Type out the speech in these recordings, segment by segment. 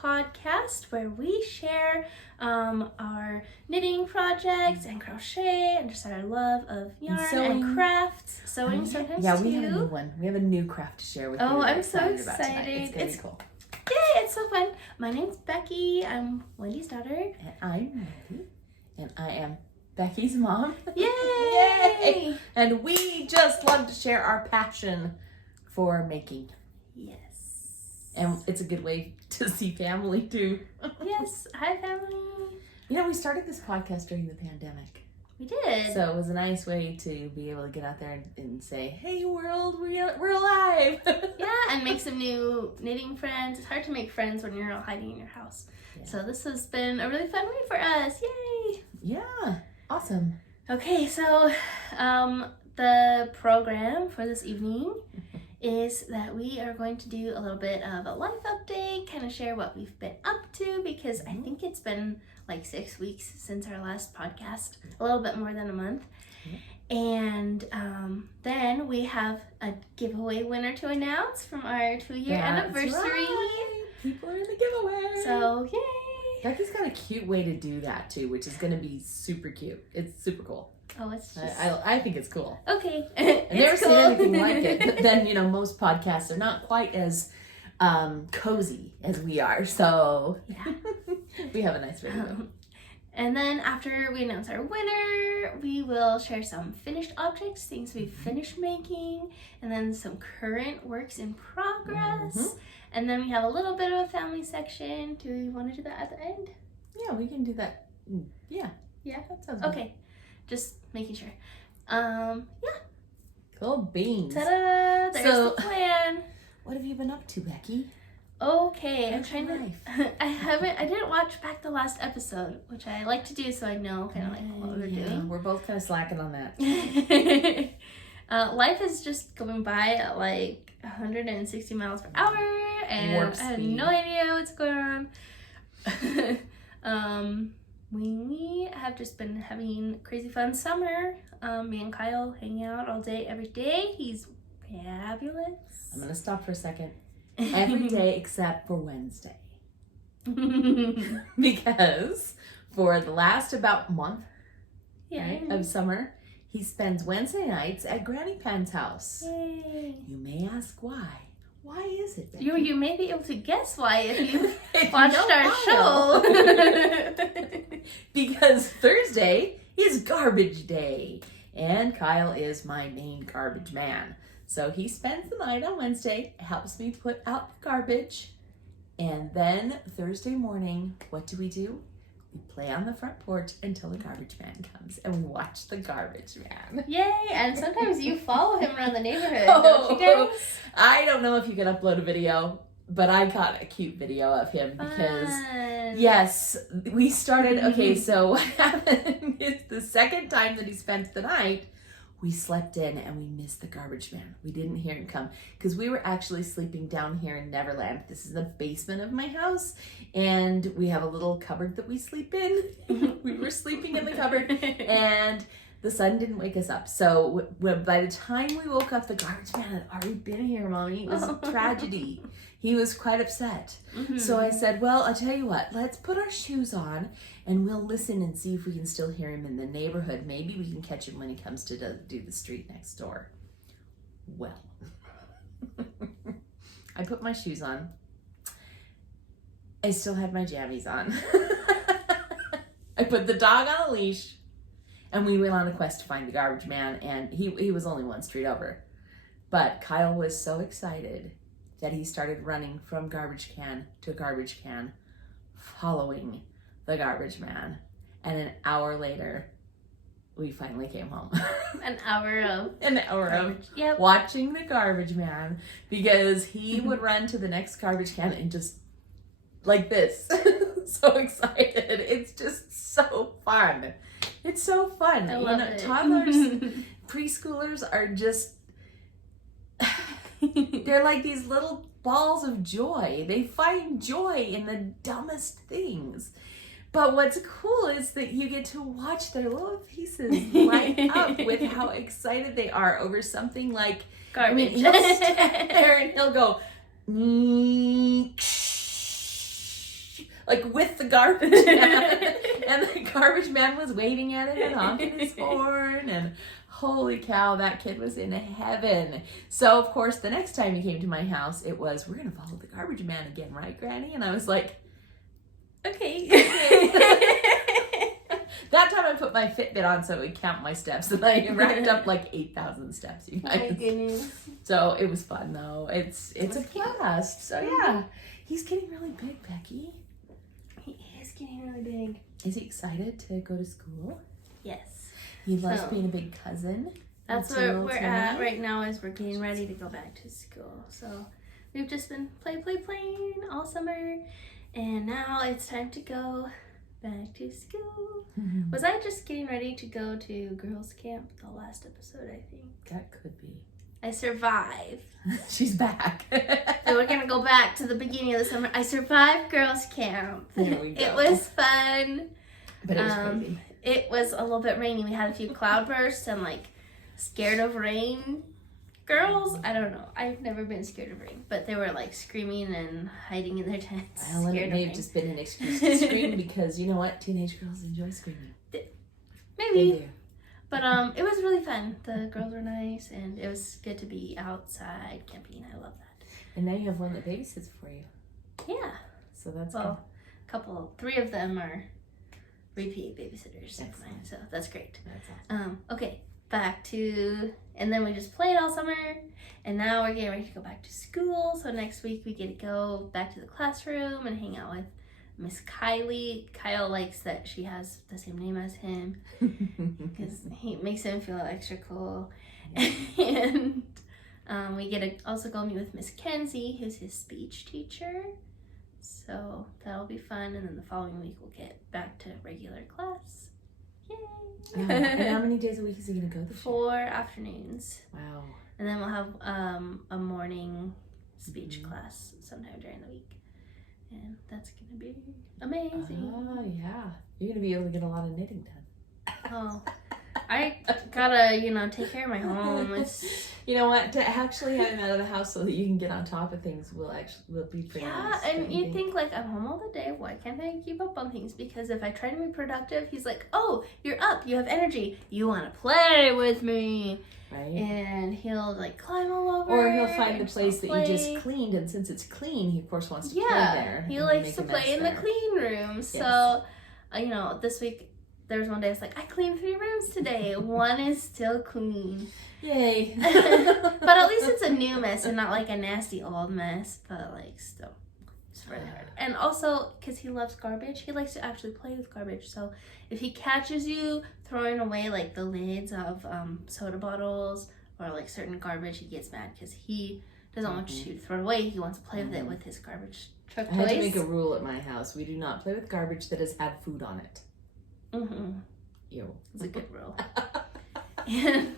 Podcast where we share our knitting projects and crochet and just our love of yarn and crafts. Sewing sometimes yeah, too. we have a new one. We have a new craft to share with you. Oh, I'm so excited. It's cool. Yay, it's so fun. My name's Becky. I'm Wendy's daughter. And I'm Wendy. And I am Becky's mom. Yay! Yay! And we just love to share our passion for making. Yes. And it's a good way to see family too. Yes. Hi, family. You know, we started this podcast during the pandemic. We did. So it was a nice way to be able to get out there and say, hey world, we're alive. Yeah, and make some new knitting friends. It's hard to make friends when you're all hiding in your house. Yeah. So this has been a really fun way for us. Yay! Yeah, awesome. Okay, so the program for this evening is that we are going to do a little bit of a life update, kind of share what we've been up to, because I think it's been like 6 weeks since our last podcast, a little bit more than a month. And then we have a giveaway winner to announce from our 2-year anniversary. Right. People are in the giveaway. So, yay! Becky's got a cute way to do that too, which is going to be super cute. It's super cool. Oh, it's just... I think it's cool. Okay. I've never seen anything like it. But then, you know, most podcasts are not quite as cozy as we are. So, yeah. We have a nice video. And then after we announce our winner, we will share some finished objects, things we've finished making, and then some current works in progress. And then we have a little bit of a family section. Do we want to do that at the end? Yeah, we can do that. Yeah. Yeah? That sounds good. Okay. Just making sure. Yeah. Cool beans. Ta-da! There's the plan. What have you been up to, Becky? Okay, I'm trying to... I didn't watch back the last episode, which I like to do so I know kind of like what we're doing. We're both kind of slacking on that. Life is just going by at like 160 miles per hour, and Warp I have speed. no idea what's going on. We have just been having crazy fun summer. Me and Kyle hang out all day, every day. He's fabulous. I'm going to stop for a second. Every day except for Wednesday. Because for the last about month of summer, he spends Wednesday nights at Granny Pan's house. Yay. You may ask why. Why is it, Becky? You may be able to guess why if you've watched our show. Because Thursday is garbage day. And Kyle is my main garbage man. So he spends the night on Wednesday, helps me put out the garbage. And then Thursday morning, what do? We play on the front porch until the garbage man comes, and we watch the garbage man. Yay! And sometimes you follow him around the neighborhood, don't you guys? I don't know if you can upload a video, but I got a cute video of him because, yes, we started, okay, so what happened is the second time that he spent the night, we slept in and we missed the garbage man. We didn't hear him come because we were actually sleeping down here in Neverland. This is the basement of my house, and we have a little cupboard that we sleep in. We were sleeping in the cupboard, and the sun didn't wake us up. So by the time we woke up, the garbage man had already been here, Mommy. It was a tragedy. He was quite upset. So I said, well, I'll tell you what, let's put our shoes on and we'll listen and see if we can still hear him in the neighborhood. Maybe we can catch him when he comes to do the street next door. Well, I put my shoes on. I still had my jammies on. I put the dog on a leash and we went on a quest to find the garbage man, and he was only one street over. But Kyle was so excited that he started running from garbage can to garbage can, following the garbage man. And an hour later, we finally came home. An hour of watching the garbage man, because he would run to the next garbage can and just like this. So excited. It's just so fun. It's so fun. I love it. Toddlers, preschoolers are just, they're like these little balls of joy. They find joy in the dumbest things. But what's cool is that you get to watch their little pieces light up with how excited they are over something like garbage. He'll stand there and he'll go, like with the garbage man. And the garbage man was waving at him and honking his horn. And holy cow, that kid was in heaven. So, of course, the next time he came to my house, it was, we're going to follow the garbage man again, right, Granny? And I was like, okay. That time I put my Fitbit on so it would count my steps, and I racked up like 8,000 steps, you guys. My goodness. So it was fun though. It's a blast. So yeah, he's getting really big, Becky. He is getting really big. Is he excited to go to school? Yes. He loves being a big cousin. That's where we're at right now, is we're getting ready to go back to school. So we've just been playing all summer, and now it's time to go back to school. Mm-hmm. Was I just getting ready to go to girls camp the last episode, I think? That could be. I survived. She's back. So we're gonna go back to the beginning of the summer. I survived girls camp. There we go. It was fun. But it was crazy. It was a little bit rainy. We had a few cloudbursts and like scared of rain. Girls, I don't know. I've never been scared of rain, but they were like screaming and hiding in their tents. Well, it may have just been an excuse to scream, because you know what? Teenage girls enjoy screaming. Maybe. They do. But it was really fun. The girls were nice, and it was good to be outside camping. I love that. And now you have one that babysits for you. Yeah. So that's good. Three of them are repeat babysitters of mine, so that's great. That's awesome. Okay, back to, and then we just played all summer, and now we're getting ready to go back to school. So next week we get to go back to the classroom and hang out with Miss Kylie. Kyle likes that she has the same name as him because he makes him feel extra cool. And we get to also go meet with Miss Kenzie, who's his speech teacher. So that'll be fun. And then the following week we'll get back to regular class. Yay! And how many days a week is he going to go this year? 4 afternoons. Wow. And then we'll have a morning speech class sometime during the week. And that's going to be amazing. Oh, yeah. You're going to be able to get a lot of knitting done. Oh, I gotta, take care of my home. You know what? To actually have him out of the house so that you can get on top of things will be pretty nice. Yeah, and you think like, I'm home all the day. Why can't I keep up on things? Because if I try to be productive, he's like, oh, you're up. You have energy. You want to play with me. Right. And he'll like climb all over. Or he'll find the place that you just cleaned, and since it's clean, he of course wants to play there. He likes to play in the clean room. Yes. So, this week, there was one day I was like, I cleaned 3 rooms today. One is still clean. Yay. But at least it's a new mess and not like a nasty old mess. But like still, it's really hard. And also, because he loves garbage, he likes to actually play with garbage. So if he catches you throwing away like the lids of soda bottles or like certain garbage, he gets mad because he doesn't want you to throw it away. He wants to play with it with his garbage truck toys. I had to make a rule at my house. We do not play with garbage that has had food on it. Mm-hmm. Ew. It's a good rule. And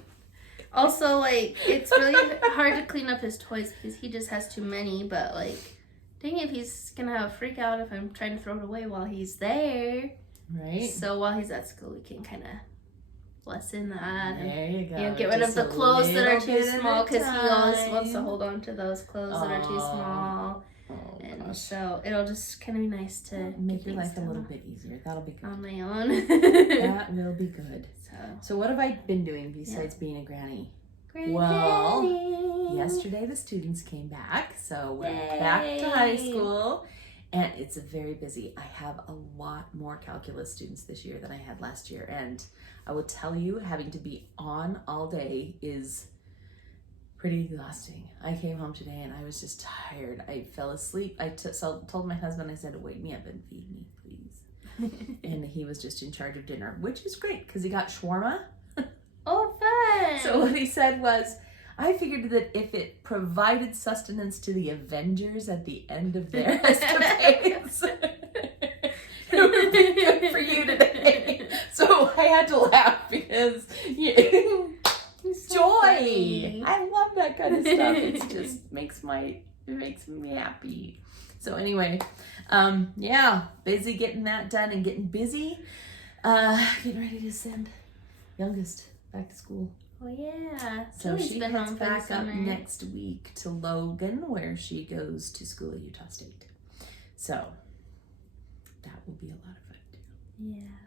also, like, it's really hard to clean up his toys because he just has too many. But, like, dang it, he's going to have a freak out if I'm trying to throw it away while he's there. Right. So while he's at school, we can kind of lessen that. There you go. And, get rid of the clothes that are too small because he always wants to hold on to those clothes that are too small. Oh, and gosh. so it'll just kind of be nice to make your life a little bit easier. That'll be good. on my own. That will be good. So what have I been doing besides being a granny? Well, yesterday the students came back, so we're back to high school, and it's very busy. I have a lot more calculus students this year than I had last year, and I will tell you, having to be on all day is pretty exhausting. I came home today and I was just tired. I fell asleep. I told my husband, I said, wake me up and feed me, please. And he was just in charge of dinner, which is great because he got shawarma. Oh, fun! So what he said was, I figured that if it provided sustenance to the Avengers at the end of their escapades, it would be good for you today. So I had to laugh because So joy. funny. I love that kind of stuff. It just makes me happy. So anyway, yeah, busy getting that done and getting busy. Getting ready to send youngest back to school. Oh yeah. So Julie's she been heads home for the back up summer. next week to Logan, where she goes to school at Utah State. So that will be a lot of fun too. Yeah.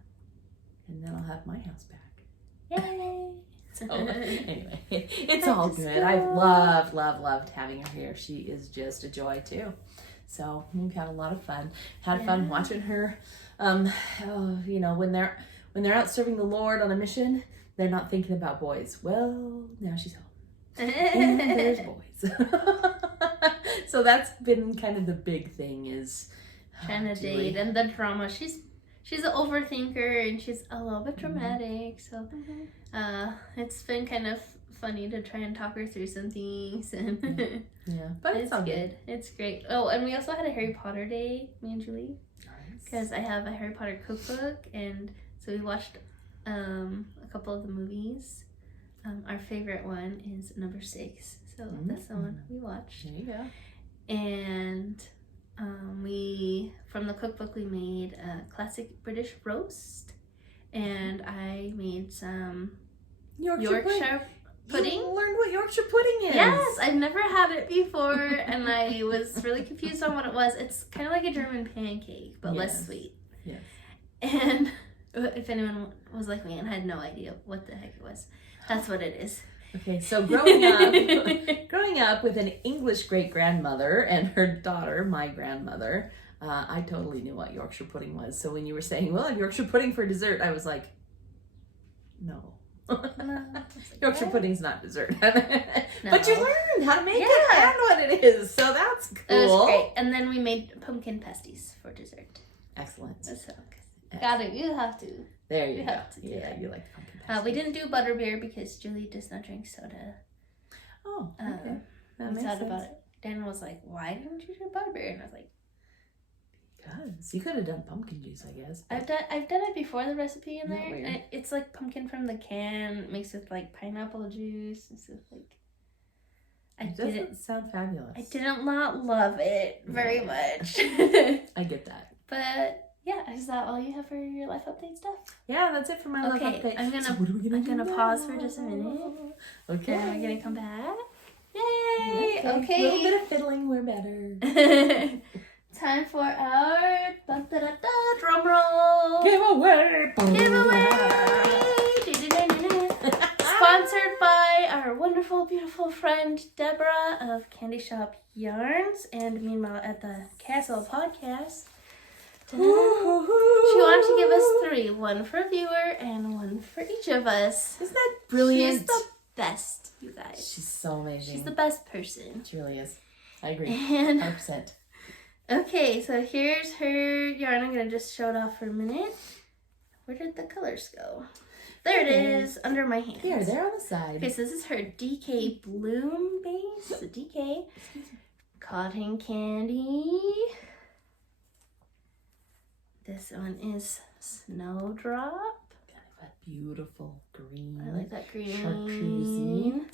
And then I'll have my house back. Yay. So anyway, it's Back all to good. I've school. loved having her here. She is just a joy too. So we've had a lot of fun. Had fun watching her. You know, when they're out serving the Lord on a mission, they're not thinking about boys. Well, now she's home. And there's boys. So that's been kind of the big thing is Trying to date and the drama. She's an overthinker and she's a little bit dramatic. So it's been kind of funny to try and talk her through some things. And yeah, but it's good. It's great. Oh, and we also had a Harry Potter day, me and Julie. Because I have a Harry Potter cookbook, and so we watched a couple of the movies. Our favorite one is number 6, so that's the one we watched. There you go. And from the cookbook, we made a classic British roast, and I made some Yorkshire pudding. You learned what Yorkshire pudding is. Yes, I've never had it before, and I was really confused on what it was. It's kind of like a German pancake, but less sweet. Yes. And if anyone was like me and had no idea what the heck it was, that's what it is. Okay, so growing up with an English great-grandmother and her daughter, my grandmother, I totally knew what Yorkshire pudding was. So when you were saying, well, I have Yorkshire pudding for dessert, I was like, no. Yorkshire pudding's not dessert. But you learned how to make it and what it is, so that's cool. It was great. And then we made pumpkin pasties for dessert. Excellent. So got it. You have to. There you go. Have to do Yeah, that. you like pumpkin pasties. We didn't do butterbeer because Julie does not drink soda. Oh, okay. That We makes thought sense. about it. Daniel was like, "Why didn't you do butterbeer?" And I was like, Because you could have done pumpkin juice, I guess. I've done it before, the recipe in Not there. weird. And it's like pumpkin from the can mixed with like pineapple juice and stuff like. It doesn't sound fabulous. I didn't not love it very much. I get that. But yeah, is that all you have for your life update stuff? Yeah, that's it for my life update. I'm gonna So what are we I'm do gonna now? pause for just a minute. Okay. And we're gonna come back. Yay! A little Okay. bit of fiddling, we're better. Time for our drum roll. Giveaway! Sponsored by our wonderful, beautiful friend Deborah of Candy Shop Yarns and Meanwhile at the Castle Podcast. She wanted to give us 3, one for a viewer and one for each of us. Isn't that brilliant? She's the best, you guys. She's so amazing. She's the best person. She really is. I agree. And 100%. okay, so here's her yarn. I'm gonna just show it off for a minute. Where did the colors go? There it is, under my hand. Here, they're on the side. Okay, so this is her DK Bloom base, the DK. Cotton Candy. This one is Snowdrop. Kind of a beautiful green. I like that green. Chartreusey.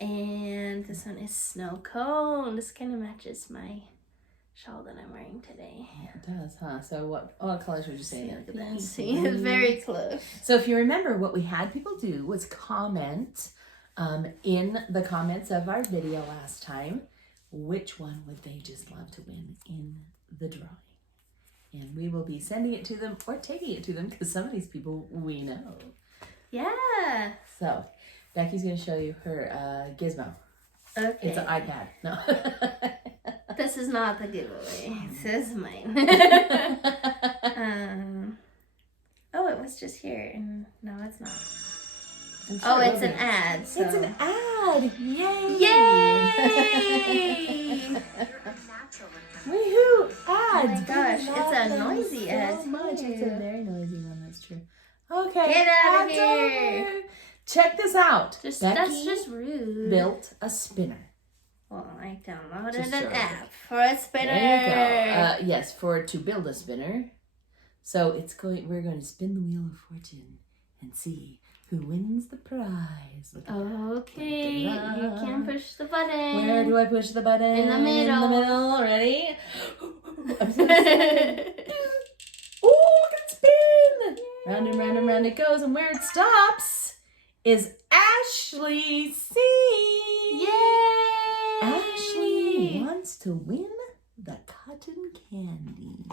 And this one is Snow Cone. This kind of matches my shawl that I'm wearing today. Yeah, it does, huh? So what colors would you say? Look at that. See, it's very close. So if you remember, what we had people do was comment in the comments of our video last time, which one would they just love to win in the drawing. And we will be sending it to them or taking it to them because some of these people we know. Yeah. So Becky's going to show you her gizmo. Okay. It's an iPad. No. This is not the giveaway. This is mine. Oh, it was just here, and no, it's not. Sure It's an ad. So. It's an ad. Yay! Yay! Woohoo! Ads! Oh my gosh, it's a noisy ad, so much. too. It's a very noisy one, that's true. Okay. Get out of ads here. over. check this out. That's Becky just rude. built a spinner. Well, I downloaded To an show app for a spinner. There you go. Yes, to build a spinner. So we're going to spin the wheel of fortune and see who wins the prize. Okay, you can push the button. Where do I push the button? In the middle. In the middle. Ready? I'm so excited. Oh, look at it spin! Yay. Round and round and round it goes, and where it stops is Ashley C. Yay! Ashley wants to win the cotton candy.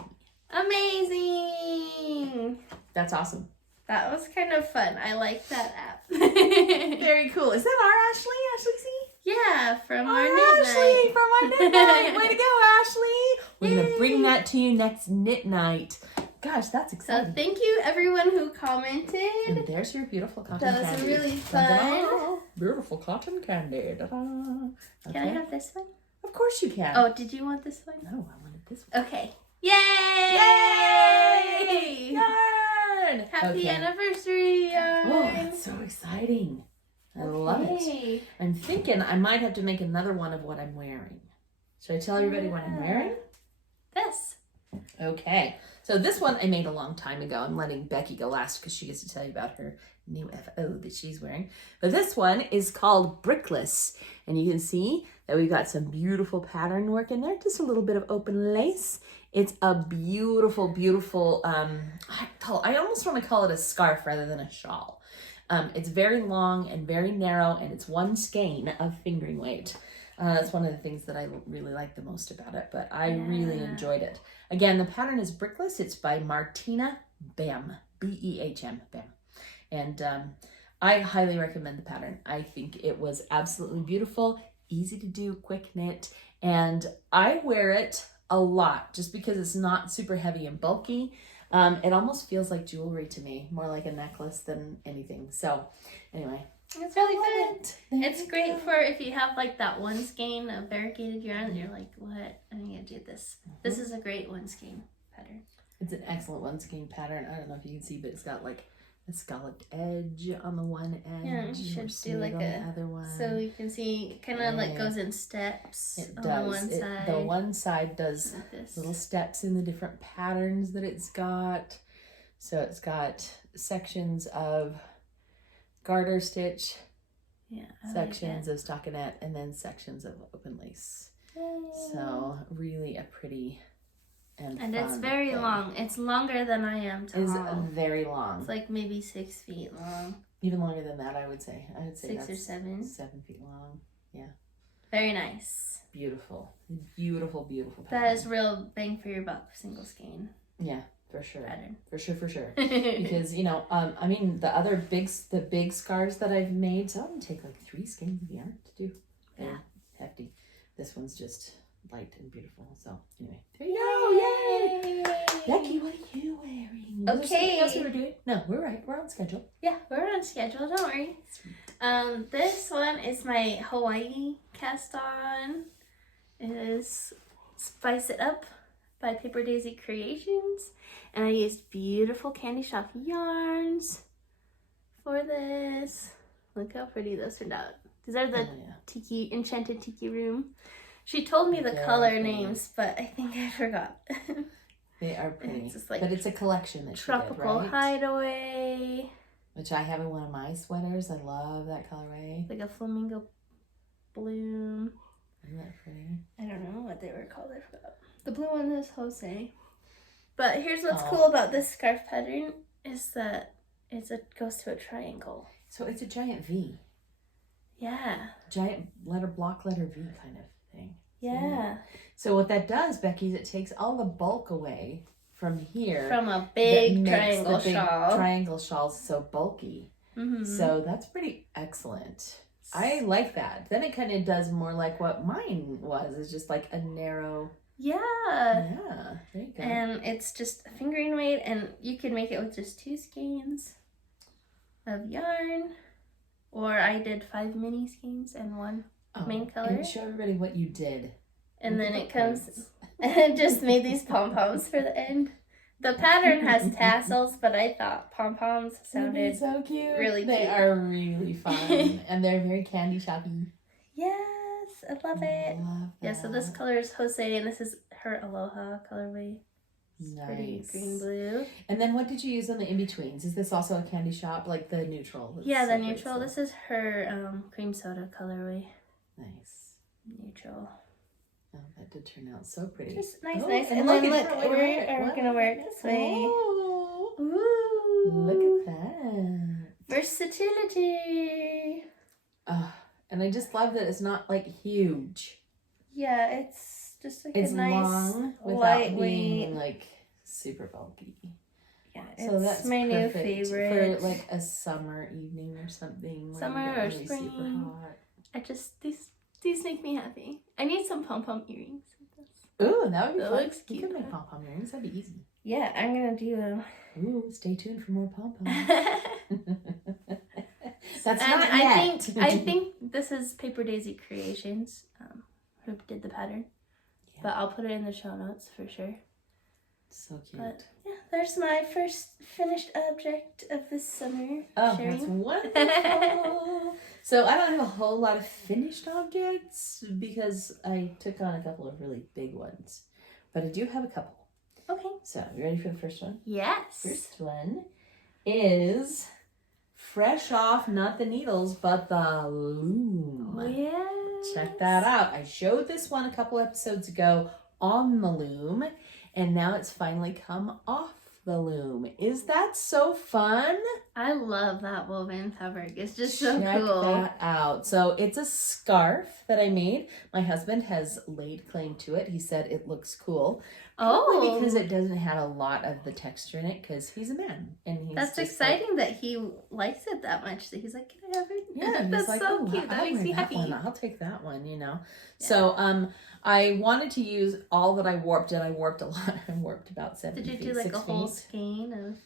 Amazing! That's awesome. That was kind of fun. I like that app. Very cool. Is that our Ashley? Ashley C? Yeah, from our Ashley, knit night. from our knit night. Way to go, Ashley. We're going to bring that to you next knit night. Gosh, that's exciting. So thank you everyone who commented. And there's your beautiful cotton candy. That was really fun. Beautiful cotton candy. Da-da. Okay. Can I have this one? Of course you can. Oh, did you want this one? No, I wanted this one. Okay. Yay! Yay! Yarn! Happy anniversary, Yarn! Oh, that's so exciting. I love it. I'm thinking I might have to make another one of what I'm wearing. Should I tell everybody what I'm wearing? This. Okay. So this one I made a long time ago. I'm letting Becky go last because she gets to tell you about her new FO that she's wearing. But this one is called Brickless. And you can see that we've got some beautiful pattern work in there. Just a little bit of open lace. It's a beautiful, beautiful, I almost want to call it a scarf rather than a shawl. It's very long and very narrow, and it's one skein of fingering weight. That's one of the things that I really like the most about it, but I really enjoyed it. Again, the pattern is Brickless. It's by Martina Behm, B-E-H-M, Behm. And I highly recommend the pattern. I think it was absolutely beautiful, easy to do, quick knit, and I wear it a lot just because it's not super heavy and bulky. It almost feels like jewelry to me, more like a necklace than anything. So anyway, it's really good. It's great for if you have like that one skein of variegated yarn and you're like, what? I'm gonna do this. This is a great one skein pattern. It's an excellent one skein pattern. I don't know if you can see, but it's got like a scalloped edge on the one edge. Yeah, you should do like the other one. So you can see kind of like goes in steps. It on does. one side. The one side does like little steps in the different patterns that it's got. So it's got sections of garter stitch, sections of stockinette, and then sections of open lace. Yay. So really a pretty and fun it's very long. It's longer than I am tall. It's very long. It's like maybe 6 feet long. Even longer than that, I would say. 6 or 7. 7 feet long. Yeah. Very nice. Beautiful. Beautiful, beautiful pattern. That is real bang for your buck, single skein. Yeah, for sure. Pattern. For sure. Because, you know, I mean, the big scarves that I've made, so I'm going to take like 3 skeins of yarn to do. They're hefty. This one's just light and beautiful. So anyway, there you go. Yay! Becky, what are you wearing? Okay. Was there something else we were doing? No, we're right. We're on schedule. Yeah, we're on schedule. Don't worry. This one is my Hawaii cast on. It is Spice It Up by Paper Daisy Creations, and I used beautiful candy shop yarns for this. Look how pretty those turned out. These are the tiki enchanted tiki room. She told me the color names, but I think I forgot. They are pretty. It's just like but it's a collection that Tropical she did, right? Hideaway. Which I have in one of my sweaters. I love that colorway. Like a flamingo bloom. Isn't that pretty? I don't know what they were called. I forgot. The blue one is Jose. But here's what's cool about this scarf pattern is that it goes to a triangle. So it's a giant V. Yeah. Giant block letter V kind of thing. Yeah. So what that does, Becky, is it takes all the bulk away from here. From a big triangle the big shawl. Triangle shawls so bulky. Mm-hmm. So that's pretty excellent. I like that. Then it kind of does more like what mine was. It's just like a narrow. Yeah. Yeah. There you go. And it's just a fingering weight, and you can make it with just 2 skeins of yarn. Or I did 5 mini skeins and 1 main color. And show everybody what you did. And then it comes, and just made these pom-poms for the end. The pattern has tassels, but I thought pom-poms sounded so cute. really They cute. are really fun. And they're very candy shoppy. Yes, I love it. Love Yeah, so this color is Jose, and this is her Aloha colorway. It's pretty green blue. And then what did you use on the in-betweens? Is this also a candy shop, like the neutral? Yeah, the neutral. This is her cream soda colorway. Nice. Neutral. Oh, that did turn out so pretty. Just nice. And then look, we're gonna wear it this way. Oh, Ooh. look at that. Versatility. And I just love that it's not like huge. Yeah, it's just like It's a nice, long without lightweight, being like super bulky. Yeah, so it's that's my new perfect favorite for like a summer evening or something. Summer or spring. Super hot. I just these make me happy. I need some pom-pom earrings. Ooh, that would be That fun. looks cute. You could make pom-pom earrings. That'd be easy. Yeah, I'm gonna do them. Ooh, stay tuned for more pom-poms. That's and not yet. I think this is Paper Daisy Creations, who did the pattern. Yeah. But I'll put it in the show notes for sure. So cute. But yeah, there's my first finished object of this summer. Oh, sharing. that's wonderful. So I don't have a whole lot of finished objects because I took on a couple of really big ones. But I do have a couple. Okay. So, you ready for the first one? Yes. First one is fresh off, not the needles, but the loom. Oh, yes. Check that out. I showed this one a couple episodes ago on the loom, and now it's finally come off the loom. Is that so fun? I love that woven fabric. It's just so Check cool. that out. So it's a scarf that I made. My husband has laid claim to it. He said it looks cool. Probably because it doesn't have a lot of the texture in it because he's a man. And he's That's exciting that he likes it that much. So he's like, can I have it? Yeah, that's like, so cute. That makes me happy. I'll take that one, you know. Yeah. So I wanted to use all that I warped, and I warped a lot. I warped about 7 feet. Did you do like a whole skein of?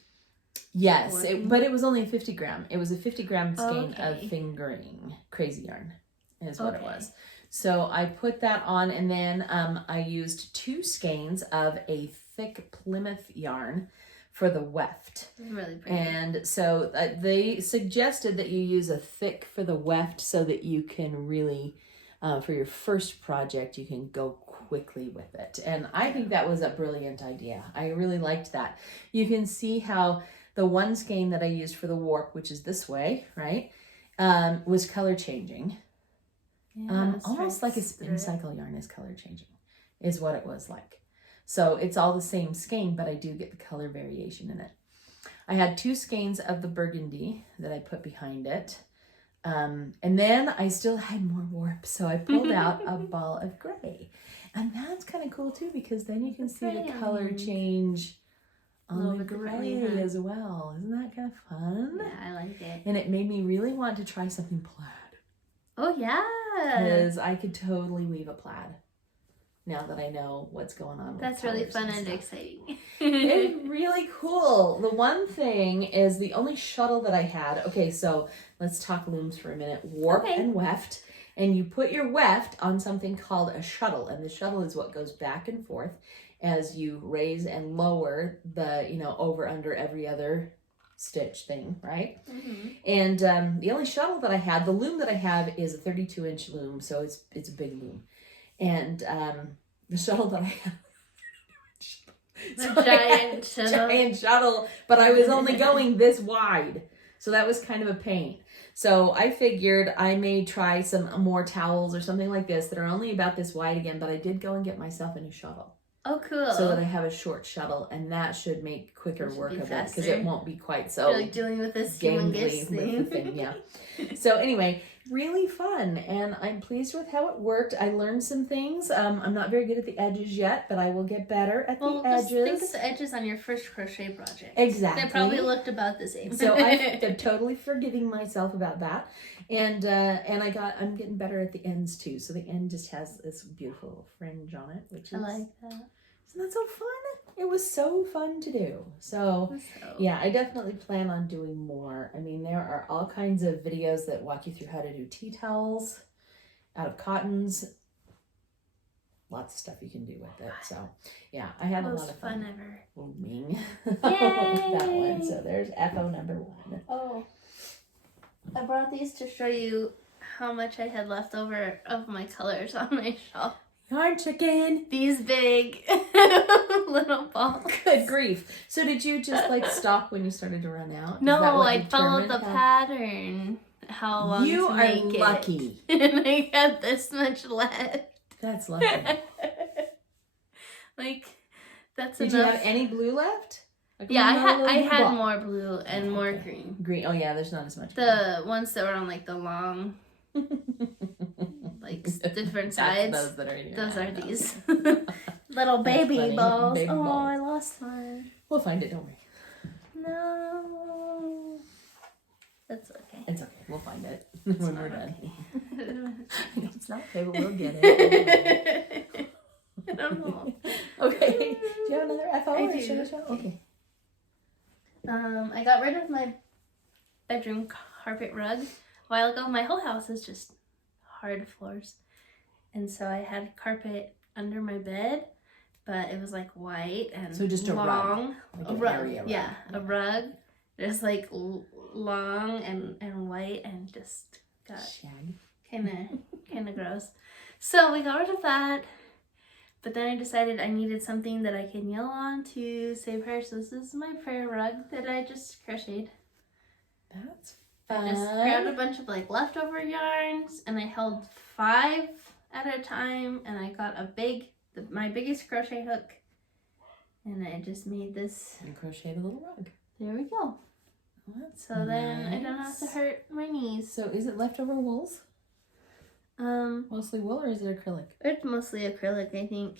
Yes, but it was only a 50 gram. It was a 50 gram skein of fingering crazy yarn is what it was. So I put that on, and then I used 2 skeins of a thick Plymouth yarn for the weft. Really pretty. And so they suggested that you use a thick for the weft so that you can really, for your first project, you can go quickly with it. And I think that was a brilliant idea. I really liked that. You can see how the one skein that I used for the warp, which is this way, right, was color changing. Yeah, almost like a spin cycle yarn is color changing, is what it was like. So it's all the same skein, but I do get the color variation in it. I had 2 skeins of the burgundy that I put behind it. And then I still had more warp, so I pulled out a ball of gray. And that's kind of cool too, because then you can see the color change on the gray as well. Isn't that kind of fun? Yeah, I like it. And it made me really want to try something plaid. Oh, yeah. Because I could totally weave a plaid now that I know what's going on. That's really fun and exciting. It's really cool. The one thing is the only shuttle that I had. Okay, so let's talk looms for a minute. Warp and weft. And you put your weft on something called a shuttle. And the shuttle is what goes back and forth as you raise and lower the, over, under, every other stitch thing, right? Mm-hmm. And the only shuttle that I had, the loom that I have is a 32-inch loom, so it's a big loom. And the shuttle that I have, giant shuttle, but I was only going this wide, so that was kind of a pain. So I figured I may try some more towels or something like this that are only about this wide again, but I did go and get myself a new shuttle. Oh, cool. So that I have a short shuttle, and that should make quicker work of it, because it won't be quite so You're like dealing with this humongous thing. Yeah. So anyway, really fun, and I'm pleased with how it worked. I learned some things. I'm not very good at the edges yet, but I will get better at the edges. Just think of the edges on your first crochet project. Exactly. They probably looked about the same. So I'm totally forgiving myself about that. And I'm getting better at the ends too. So the end just has this beautiful fringe on it, which is, I like that. Isn't that so fun? It was so fun to do. So yeah, I definitely plan on doing more. I mean, there are all kinds of videos that walk you through how to do tea towels out of cottons. lots of stuff you can do with it. So yeah, I had a lot of fun. Most fun ever. Wing. That one. So there's FO number 1. Oh, I brought these to show you how much I had left over of my colors on my shelf. Yarn chicken. These big little balls. Good grief. So did you just like stop when you started to run out? No, I followed the pattern. How long you to are make lucky. It. And I got this much left. That's lucky. Like, that's Did enough. you have any blue left? Like Yeah, I had more blue and more green. Green. Oh yeah, there's not as much. The ones that were on like the long, like different sides. Those that are here. Those are these little baby balls. Big oh, balls. I lost one. We'll find it. Don't worry. No, that's okay. It's okay. We'll find it when we're done. Okay. It's not okay, but we'll get it. I don't know. Okay. Do you have another FO? I do. Okay. I got rid of my bedroom carpet rug a while ago. My whole house is just hard floors. And so I had carpet under my bed, but it was like white and so just long. A rug. Like a rug. Yeah, a rug. Just like long and white and just got shag. Kind of gross. So we got rid of that. But then I decided I needed something that I can kneel on to say prayers. So this is my prayer rug that I just crocheted. That's fun. I just grabbed a bunch of like leftover yarns and I held 5 at a time, and I got my biggest crochet hook, and I just made this. And crocheted a little rug. There we go. That's so nice. Then I don't have to hurt my knees. So is it leftover wools? Mostly wool, or is it acrylic? It's mostly acrylic, I think.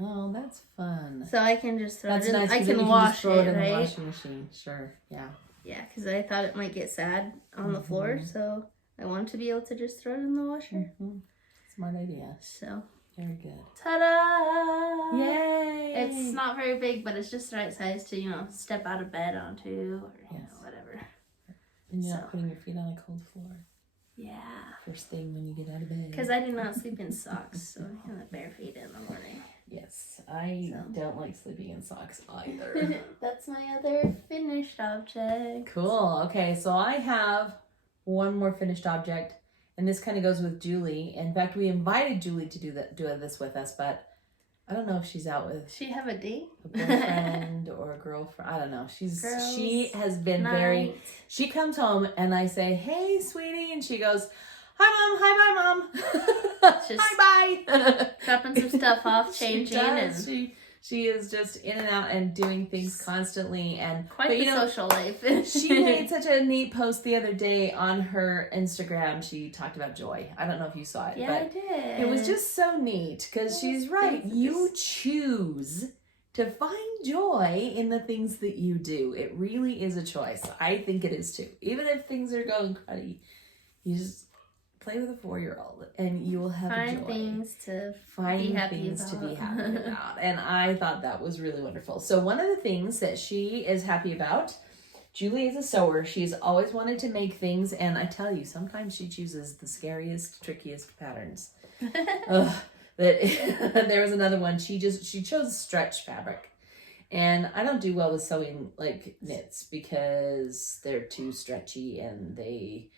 Oh, that's fun. So I can just throw it in. Nice, I can wash throw it in right? the washing machine. Sure, yeah. Yeah, because I thought it might get sad on the floor, so I wanted to be able to just throw it in the washer. Smart idea. So. Very good. Ta-da! Yay! It's not very big, but it's just the right size to, step out of bed onto, or, whatever. And you're not putting your feet on a cold floor. Yeah. First thing when you get out of bed. Because I do not sleep in socks, so I'm kind of bare feet in the morning. Yes, I don't like sleeping in socks either. That's my other finished object. Cool. Okay, so I have one more finished object, and this kind of goes with Julie. In fact, we invited Julie to do this with us, but I don't know if she's out with. She have a date? A boyfriend or a girlfriend. I don't know. She has been very. She comes home and I say, "Hey, sweetie," and she goes, "Hi, mom. Hi, bye, mom. Hi, bye." Dropping some stuff off, changing, She is just in and out and doing things constantly, and quite the social life. She made such a neat post the other day on her Instagram. She talked about joy. I don't know if you saw it. Yeah, but I did. It was just so neat because she's right. You choose to find joy in the things that you do. It really is a choice. I think it is too. Even if things are going cruddy, you just play with a 4-year-old and you will have find joy. Things to find be happy things about. to be happy about. And I thought that was really wonderful. So one of the things that she is happy about, Julie is a sewer. She's always wanted to make things, and I tell you, sometimes she chooses the scariest, trickiest patterns. There was another one. She chose stretch fabric. And I don't do well with sewing like knits because they're too stretchy and they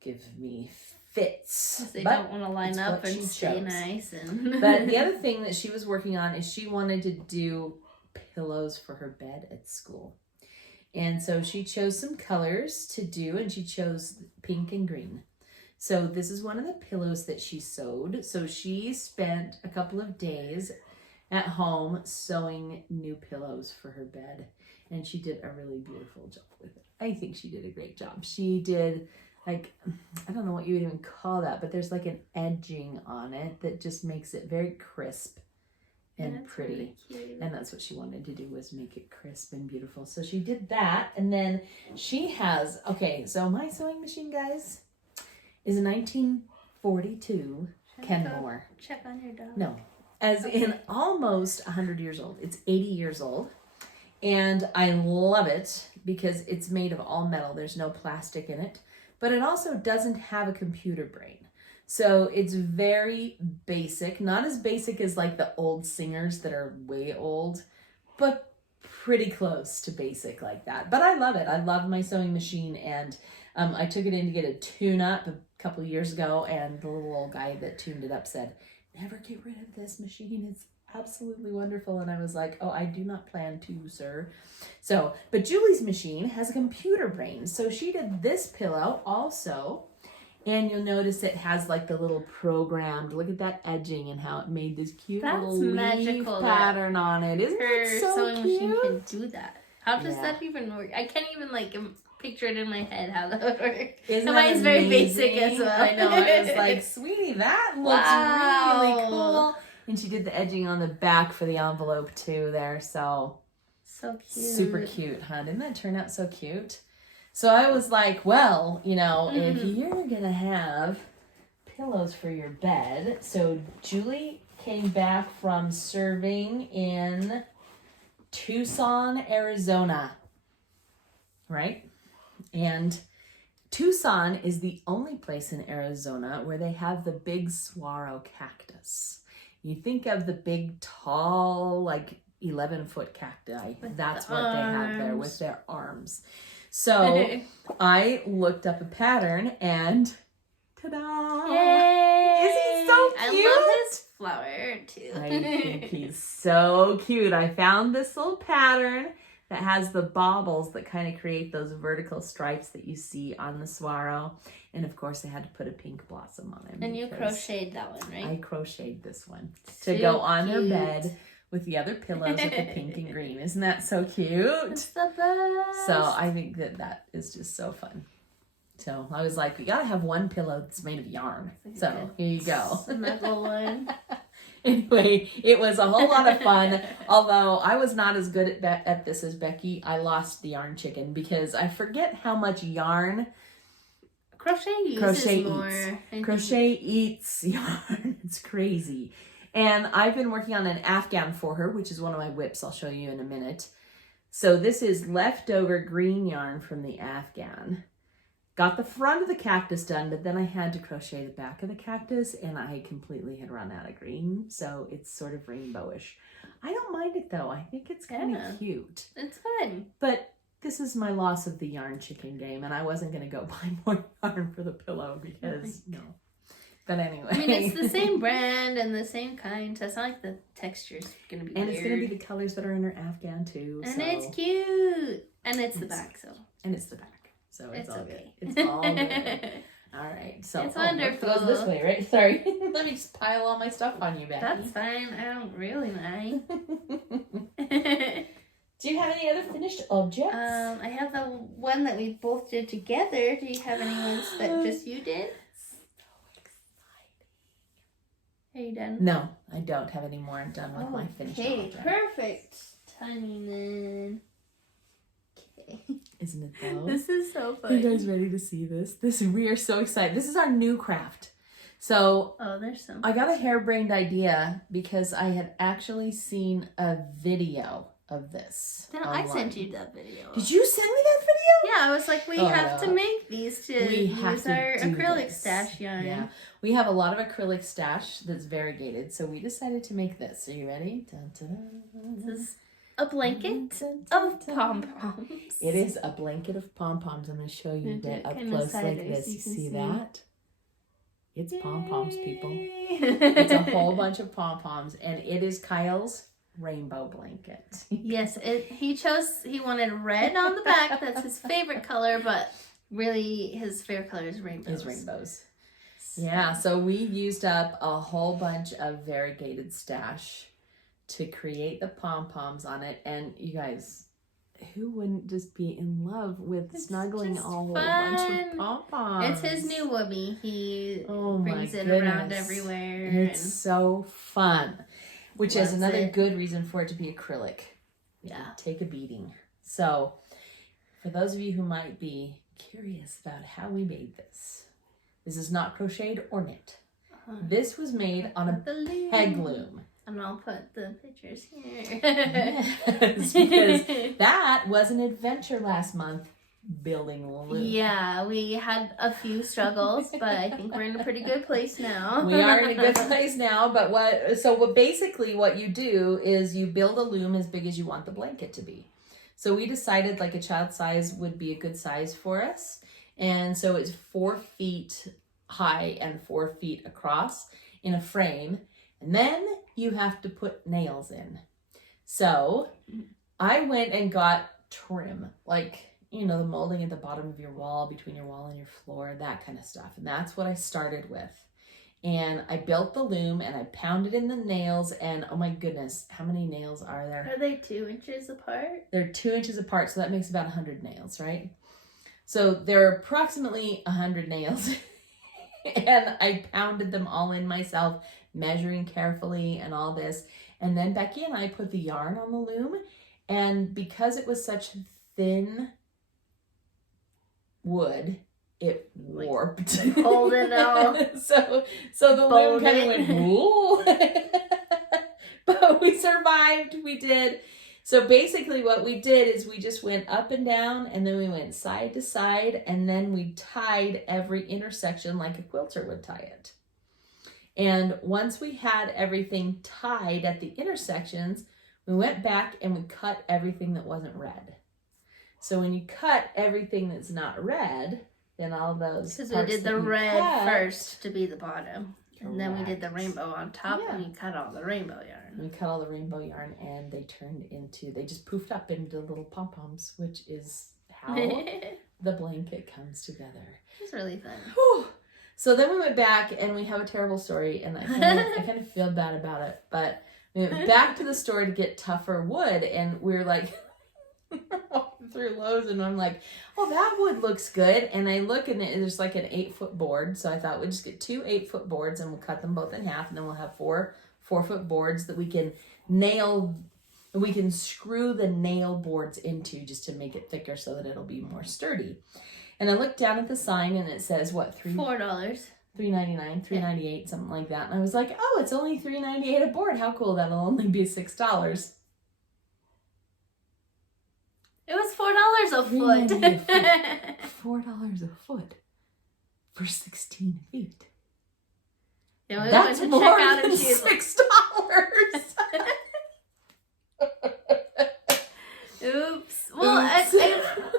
give me fits. They don't want to line up and stay nice. But the other thing that she was working on is she wanted to do pillows for her bed at school. And so she chose some colors to do, and she chose pink and green. So this is one of the pillows that she sewed. So she spent a couple of days at home sewing new pillows for her bed. And she did a really beautiful job with it. I think she did a great job. She did, like, I don't know what you would even call that, but there's like an edging on it that just makes it very crisp and pretty. Really, and that's what she wanted to do, was make it crisp and beautiful. So she did that. And then she has, so my sewing machine, guys, is a 1942 Kenmore. Check on your dog. No, as in almost 100 years old. It's 80 years old. And I love it because it's made of all metal. There's no plastic in it. But it also doesn't have a computer brain. So it's very basic, not as basic as like the old singers that are way old, but pretty close to basic like that. But I love it. I love my sewing machine, and I took it in to get a tune-up a couple of years ago, and the little old guy that tuned it up said, never get rid of this machine. It's absolutely wonderful. And I was like, oh, I do not plan to, sir. So, but Julie's machine has a computer brain. So she did this pillow also. And you'll notice it has like the little programmed, look at that edging and how it made this cute little leaf pattern on it. Isn't it so sewing cute? machine can do that. How does that even work? I can't even like picture it in my head how that would work. Isn't mine's very basic as well. I know. I was like, sweetie, that looks really cool. And she did the edging on the back for the envelope too there. So cute. Super cute, huh? Didn't that turn out so cute? So I was like, well, you know, if you're going to have pillows for your bed. So Julie came back from serving in Tucson, Arizona, right? And Tucson is the only place in Arizona where they have the big saguaro cactus. You think of the big, tall, like 11-foot cacti. That's what they have there with their arms. So I looked up a pattern and ta-da! Yay! Is he so cute? I love his flower too. I think he's so cute. I found this little pattern that has the baubles that kind of create those vertical stripes that you see on the saguaro. And of course I had to put a pink blossom on him. And you crocheted that one, right? I crocheted this one to go on their bed with the other pillows with the pink and green. Isn't that so cute? It's the best. So I think that is just so fun. So I was like, we gotta have one pillow that's made of yarn. So here you go. Snuggle one. Anyway, it was a whole lot of fun. Although I was not as good at this as Becky. I lost the yarn chicken because I forget how much yarn Crochet more. Crochet eats yarn. It's crazy. And I've been working on an Afghan for her, which is one of my whips I'll show you in a minute. So this is leftover green yarn from the Afghan. Got the front of the cactus done, but then I had to crochet the back of the cactus, and I completely had run out of green. So it's sort of rainbowish. I don't mind it though. I think it's kind of cute. It's fun. But this is my loss of the yarn chicken game, and I wasn't going to go buy more yarn for the pillow because no. But anyway. I mean, it's the same brand and the same kind, so it's not like the texture's going to be and weird. It's going to be the colors that are in her Afghan too. And it's cute. And it's the back, so. And it's the back. So it's all okay. Good. It's all good. All right. So it's wonderful. It goes this way, right? Sorry. Let me just pile all my stuff on you, Becky. That's fine. I don't really mind. Do you have any other finished objects? I have the one that we both did together. Do you have any ones that just you did? Are you done? No, I don't have any more. I'm done with my finished object. Perfect timing then. Okay. Isn't it though? This is so Are fun. you guys ready to see this? We are so excited. This is our new craft. So there's some. I got a harebrained idea because I had actually seen a video of this. Then online. I sent you that video. Did you send me that video? Yeah, I was like, we have to make these to use our acrylic stash yarn. Yeah, we have a lot of acrylic stash that's variegated, so we decided to make this. Are you ready? Dun, dun, dun. This is a blanket of pom-poms. It is a blanket of pom-poms. I'm going to show you a bit up close like this. You see that? It's pom-poms, people. It's a whole bunch of pom-poms, and it is Kyle's rainbow blanket. Yes, he wanted red on the back. That's his favorite color, but really his favorite color is rainbows. Yeah, so we used up a whole bunch of variegated stash to create the pom-poms on it. And you guys, who wouldn't just be in love with snuggling a whole bunch of pom-poms? It's his new wubby. He brings it around everywhere. It's so fun. Which is another good reason for it to be acrylic. Yeah. Take a beating. So, for those of you who might be curious about how we made this, this is not crocheted or knit. This was made on a peg loom. And I'll put the pictures here. Yes, because that was an adventure last month. building the loom. Yeah, we had a few struggles, but I think we're in a pretty good place now. We are in a good place now, but basically what you do is you build a loom as big as you want the blanket to be. So we decided like a child size would be a good size for us. And so it's 4 feet high and 4 feet across in a frame. And then you have to put nails in. So I went and got trim, like, you know, the molding at the bottom of your wall, between your wall and your floor, that kind of stuff. And that's what I started with. And I built the loom and I pounded in the nails, and oh my goodness, how many nails are there? Are they 2 inches apart? They're 2 inches apart, so that makes about 100 nails, right? So there are approximately 100 nails. And I pounded them all in myself, measuring carefully and all this. And then Becky and I put the yarn on the loom, and because it was such thin wood, it warped. Hold it out. So the loom kind of went, ooh. But we survived. We did. So basically what we did is we just went up and down, and then we went side to side, and then we tied every intersection like a quilter would tie it. And once we had everything tied at the intersections, we went back and we cut everything that wasn't red. So when you cut everything that's not red, then all those because we did the red first to be the bottom. And then we did the rainbow on top, and we cut all the rainbow yarn. We cut all the rainbow yarn, and they just poofed up into little pom-poms, which is how the blanket comes together. It's really fun. Whew. So then we went back, and we have a terrible story, and I kind of feel bad about it. But we went back to the store to get tougher wood, and we were like, walking through Lowe's, and I'm like, oh, that wood looks good. And I look, and there's like an 8-foot board. So I thought we'd just get 2 8-foot boards, and we'll cut them both in half, and then we'll have 4 4-foot boards that we can nail. We can screw the nail boards into just to make it thicker so that it'll be more sturdy. And I looked down at the sign, and it says what, $4. $3.99, $3.98, something like that. And I was like, oh, it's only $3.98 a board. How cool! That'll only be $6. It was $4 a foot. $4 a foot for 16 feet. Then we That's went to more check out, than and she's $6. Oops. Well,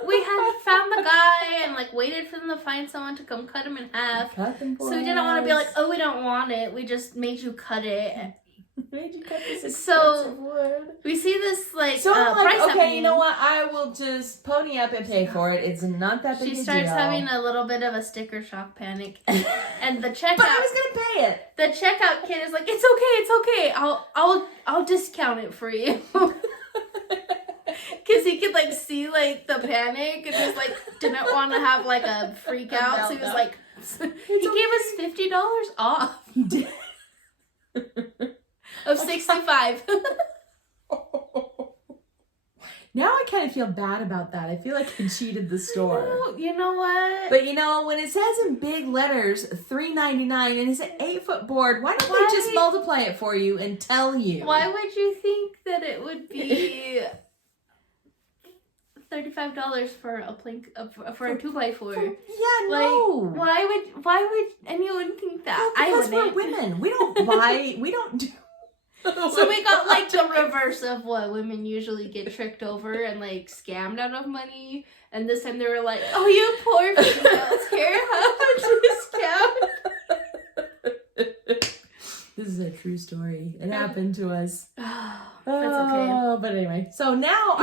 we had found the guy and like waited for them to find someone to come cut him in half. Cut them for so we didn't want to be like, oh, we don't want it. We just made you cut it. Made you cut this expensive wood. We see this like so I'm like, price okay, happening. you know what? I will just pony up and pay for it. It's not that big a deal. She starts having a little bit of a sticker shock panic, and the checkout. But I was gonna pay it. The checkout kid is like, it's okay. I'll discount it for you. Because he could like see like the panic and just like didn't want to have like a freak out, so he was like, he gave us $50 off. He did. Of $65. Now I kind of feel bad about that. I feel like I cheated the store. You know what? But you know, when it says in big letters $3.99 and it's an 8-foot board, why don't they just multiply it for you and tell you? Why would you think that it would be $35 for a plank for a 2x4? Yeah, like, no. Why would anyone think that? Well, because we're women. We don't buy. We don't do. So we got like the reverse of what women usually get tricked over and like scammed out of money. And this time they were like, "Oh, you poor females, here, have a discount." This is a true story. It happened to us. That's okay. But anyway, so now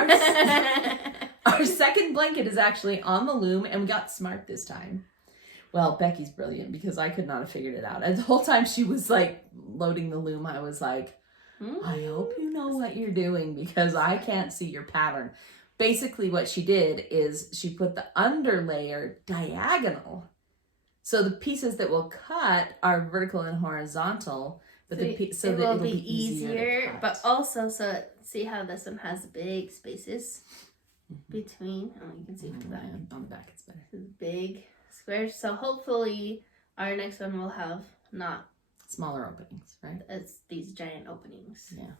our second blanket is actually on the loom, and we got smart this time. Well, Becky's brilliant because I could not have figured it out. And the whole time she was like loading the loom, I was like, I hope you know what you're doing because I can't see your pattern. Basically what she did is she put the underlayer diagonal. So the pieces that will cut are vertical and horizontal, but so that it'll be easier. But also, see how this one has big spaces between. Oh, you can see from that. On the back, it's better. Big squares. So hopefully our next one will have not smaller openings, right? It's these giant openings. Yeah.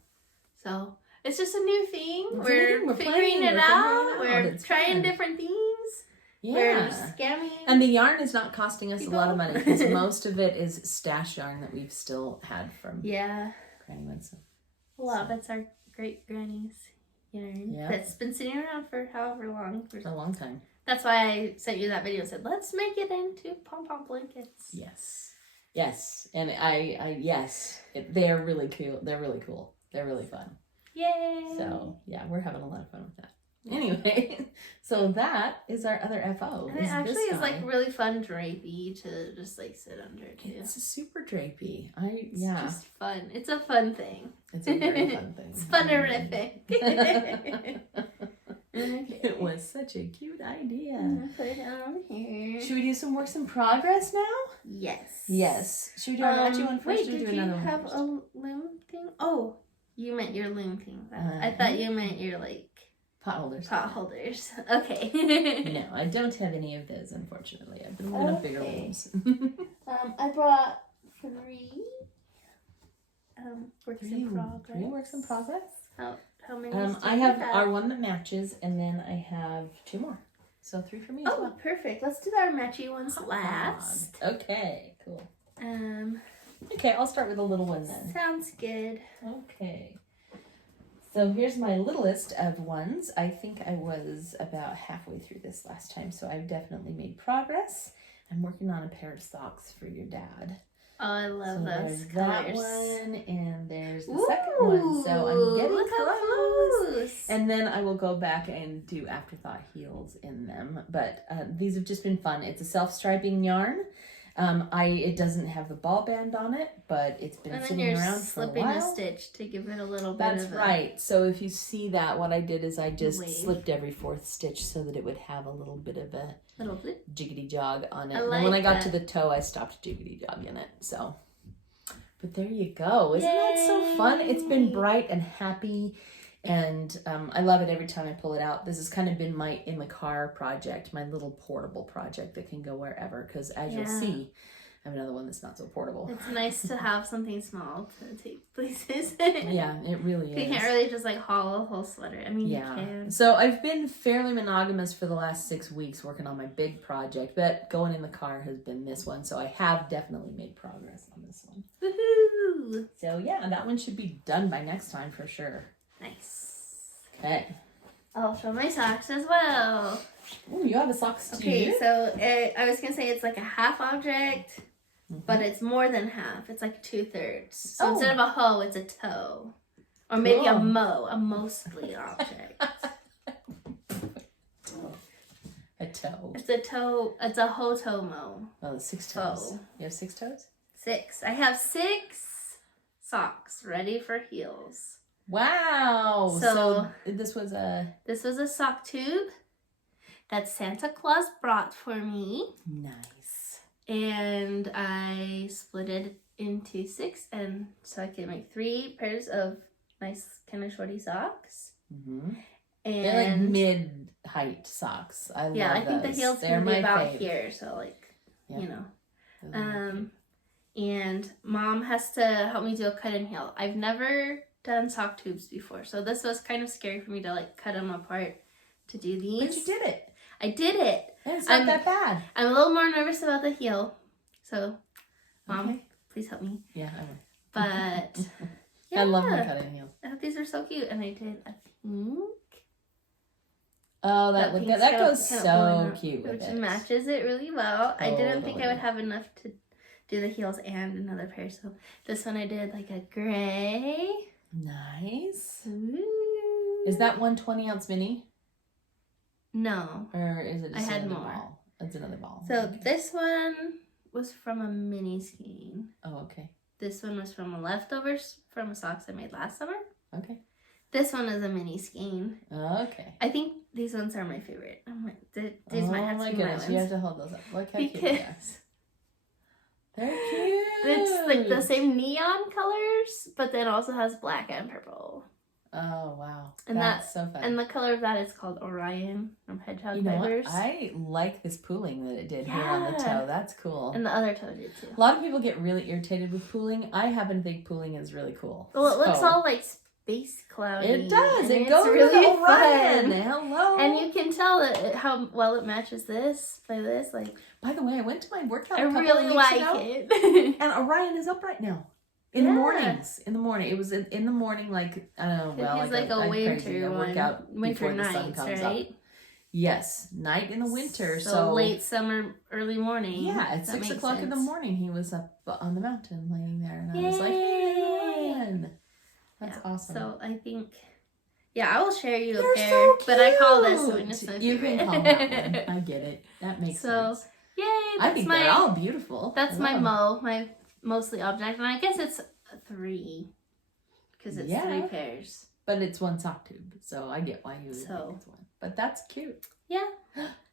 So it's just a new thing. We're figuring it out. We're trying different things. We're scamming. And the yarn is not costing us people. a lot of money because most of it is stash yarn that we've still had from Granny Winston. A lot of it's our great granny's yarn that's been sitting around for however long. For a long time. That's why I sent you that video and said, let's make it into pom-pom blankets. Yes. And they're really cool. They're really cool. They're really fun. Yay. So, yeah, we're having a lot of fun with that. Anyway, so that is our other FO. And it actually is like really fun drapey to just like sit under too. It's a super drapey. It's just fun. It's a fun thing. It's a very fun thing. It's fun-erific. It was such a cute idea. Put it over here. Should we do some works in progress now? Yes. Should we do our matchy one first? Wait, or did do you another have one a loom thing? Oh, you meant your loom thing. I thought you meant your like pot holders. Pot holders. Okay. No, I don't have any of those, unfortunately. I've been looking up bigger looms. I brought 3 works in progress. 3 works in progress? How many? I have our one that matches, and then I have 2 more. So 3 for me as well. Oh, perfect. Let's do our matchy ones last. Okay, cool. Okay, I'll start with a little one then. Sounds good. Okay. So here's my littlest of ones. I think I was about halfway through this last time, so I've definitely made progress. I'm working on a pair of socks for your dad. Oh, I love those colors. That one, and there's the second one. So I'm getting close. And then I will go back and do afterthought heels in them. But these have just been fun. It's a self-striping yarn. It doesn't have the ball band on it, but it's been sitting around for a while. And then you're slipping a stitch to give it a little bit That's right. So if you see that, what I did is I just slipped every 4th stitch so that it would have a little bit of a jiggity jog on it. And then when I got to the toe, I stopped jiggity jogging it. So, but there you go. Isn't that so fun? It's been bright and happy. And I love it every time I pull it out. This has kind of been my in the car project, my little portable project that can go wherever. Because as you'll see, I have another one that's not so portable. It's nice to have something small to take places. Yeah, it really is. You can't really just like haul a whole sweater. I mean, you can. So I've been fairly monogamous for the last 6 weeks working on my big project. But going in the car has been this one. So I have definitely made progress on this one. Woohoo! So yeah, that one should be done by next time for sure. Nice. Okay. I'll show my socks as well. Oh, you have a socks too. Okay, so I was gonna say it's like a half object, but it's more than half. It's like 2/3. So instead of a hoe, it's a toe, or maybe a mostly object. A toe. It's a toe. It's a hotomo. Oh, 6 toes. You have 6 toes? 6. I have 6 socks ready for heels. Wow. So this was a sock tube that Santa Claus brought for me. Nice. And I split it into 6, and so I can make 3 pairs of nice kind of shorty socks. Mm-hmm. And they're like mid-height socks. I love those. I think the heel's gonna be about here, so like you know. And Mom has to help me do a cut and heel. I've never done sock tubes before, so this was kind of scary for me to like cut them apart to do these. But you did it. I did it. It's not that bad. I'm a little more nervous about the heel, so Mom, please help me. Yeah, I will. But I love my cutting heels. I thought these are so cute, and I did a pink. Oh, that goes so cute with which it. matches it really well. I didn't think I would have enough to do the heels and another pair, so this one I did like a gray. Nice. Ooh. Is that 120-ounce mini? No. Or is it just another ball? It's another ball. So this one was from a mini skein. Oh, okay. This one was from leftovers from socks I made last summer. Okay. This one is a mini skein. Okay. I think these ones are my favorite. I'm like, these might have to be my ones. You have to hold those up. Look how cute they are. They're cute. It's like the same neon colors, but then also has black and purple. Oh, wow. And that's so fun. And the color of that is called Orion from Hedgehog Fibers. I like this pooling that it did here on the toe. That's cool. And the other toe did too. A lot of people get really irritated with pooling. I happen to think pooling is really cool. Well, it looks all like space cloudy. It does. And It goes really with Orion. fun. Hello. And you can tell it how well it matches this by this. Like, by the way, I went to my workout I a couple really of weeks like ago, it. and Orion is up right now. In the mornings. In the morning. It was in the morning, like, I don't know. Well, he's like a I'm winter crazy. I work one. out Winter before the sun nights, comes right? up. Yes. Night in the winter. So late summer, early morning. Yeah, at 6 o'clock in the morning, he was up on the mountain laying there. And I was like, hey, Orion. That's awesome. So I think, yeah, I will share you They're a pair. so but I call this one. It's my You can favorite. call that one. I get it. That makes sense. Yay, I think they're all beautiful. That's my my mostly object. And I guess it's 3. Because it's 3 pairs. But it's one sock tube. So I get why you would think it's one. But that's cute. Yeah.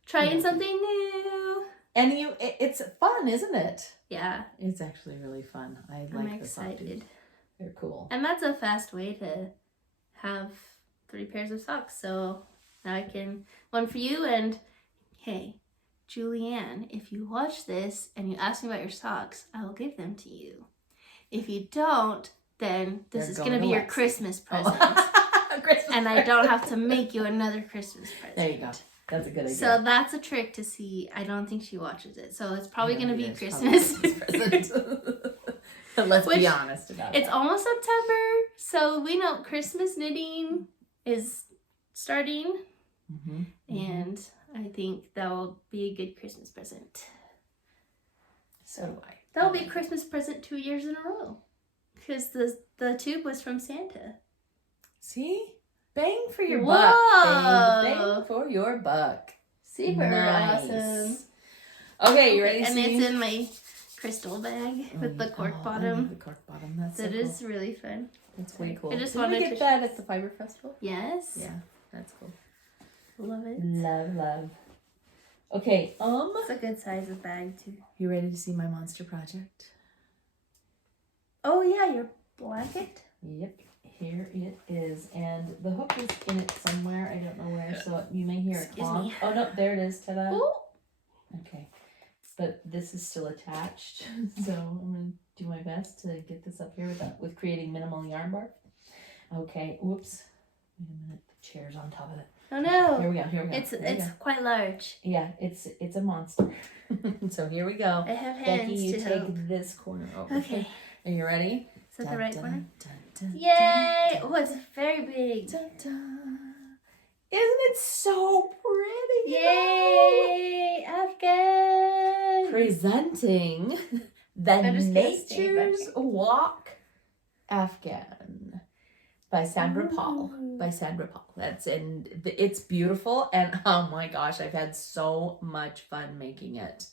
Trying something new. And it's fun, isn't it? Yeah. It's actually really fun. I'm like the sock tubes. They're cool. And that's a fast way to have 3 pairs of socks. So now I can, one for you, and hey, Julianne, if you watch this and you ask me about your socks, I will give them to you. If you don't, then this is going to be your Christmas present. And I don't have to make you another Christmas present. There you go. That's a good idea. So that's a trick to see. I don't think she watches it. So it's probably going to be Christmas. present. Let's be honest about it. It's almost September, so we know Christmas knitting is starting. And I think that will be a good Christmas present. So do I. That will be a Christmas present 2 years in a row. Because the tube was from Santa. See? Bang for your buck, babe. Bang for your buck. Super awesome. Okay, you ready to see? And it's in my crystal bag with the cork bottom. The cork bottom. That's That so is cool. really fun. That's way cool. I just Did wanted we get that at the Fiber Festival? Yes. Yeah, that's cool. Love it. Love. Okay, It's a good size of bag too. You ready to see my monster project? Oh yeah, your blanket? Yep, here it is. And the hook is in it somewhere. I don't know where, so you may hear it clonk. Oh no, there it is. Ta-da. Ooh. Okay. But this is still attached, so I'm going to do my best to get this up here with creating minimal yarn bark. Okay, whoops. Wait a minute, the chair's on top of it. Oh no. Here we go. It's quite large. Yeah, it's a monster. So here we go. I have hands Becky, you to take help. this corner over. Okay. Are you ready? Is that the right corner? Dun, Yay! Oh, it's very big. dun, dun. Isn't it so pretty? Yay! Afghan! Presenting the Nature's Walk Afghan by Sandra Paul. It's beautiful, and oh my gosh, I've had so much fun making it.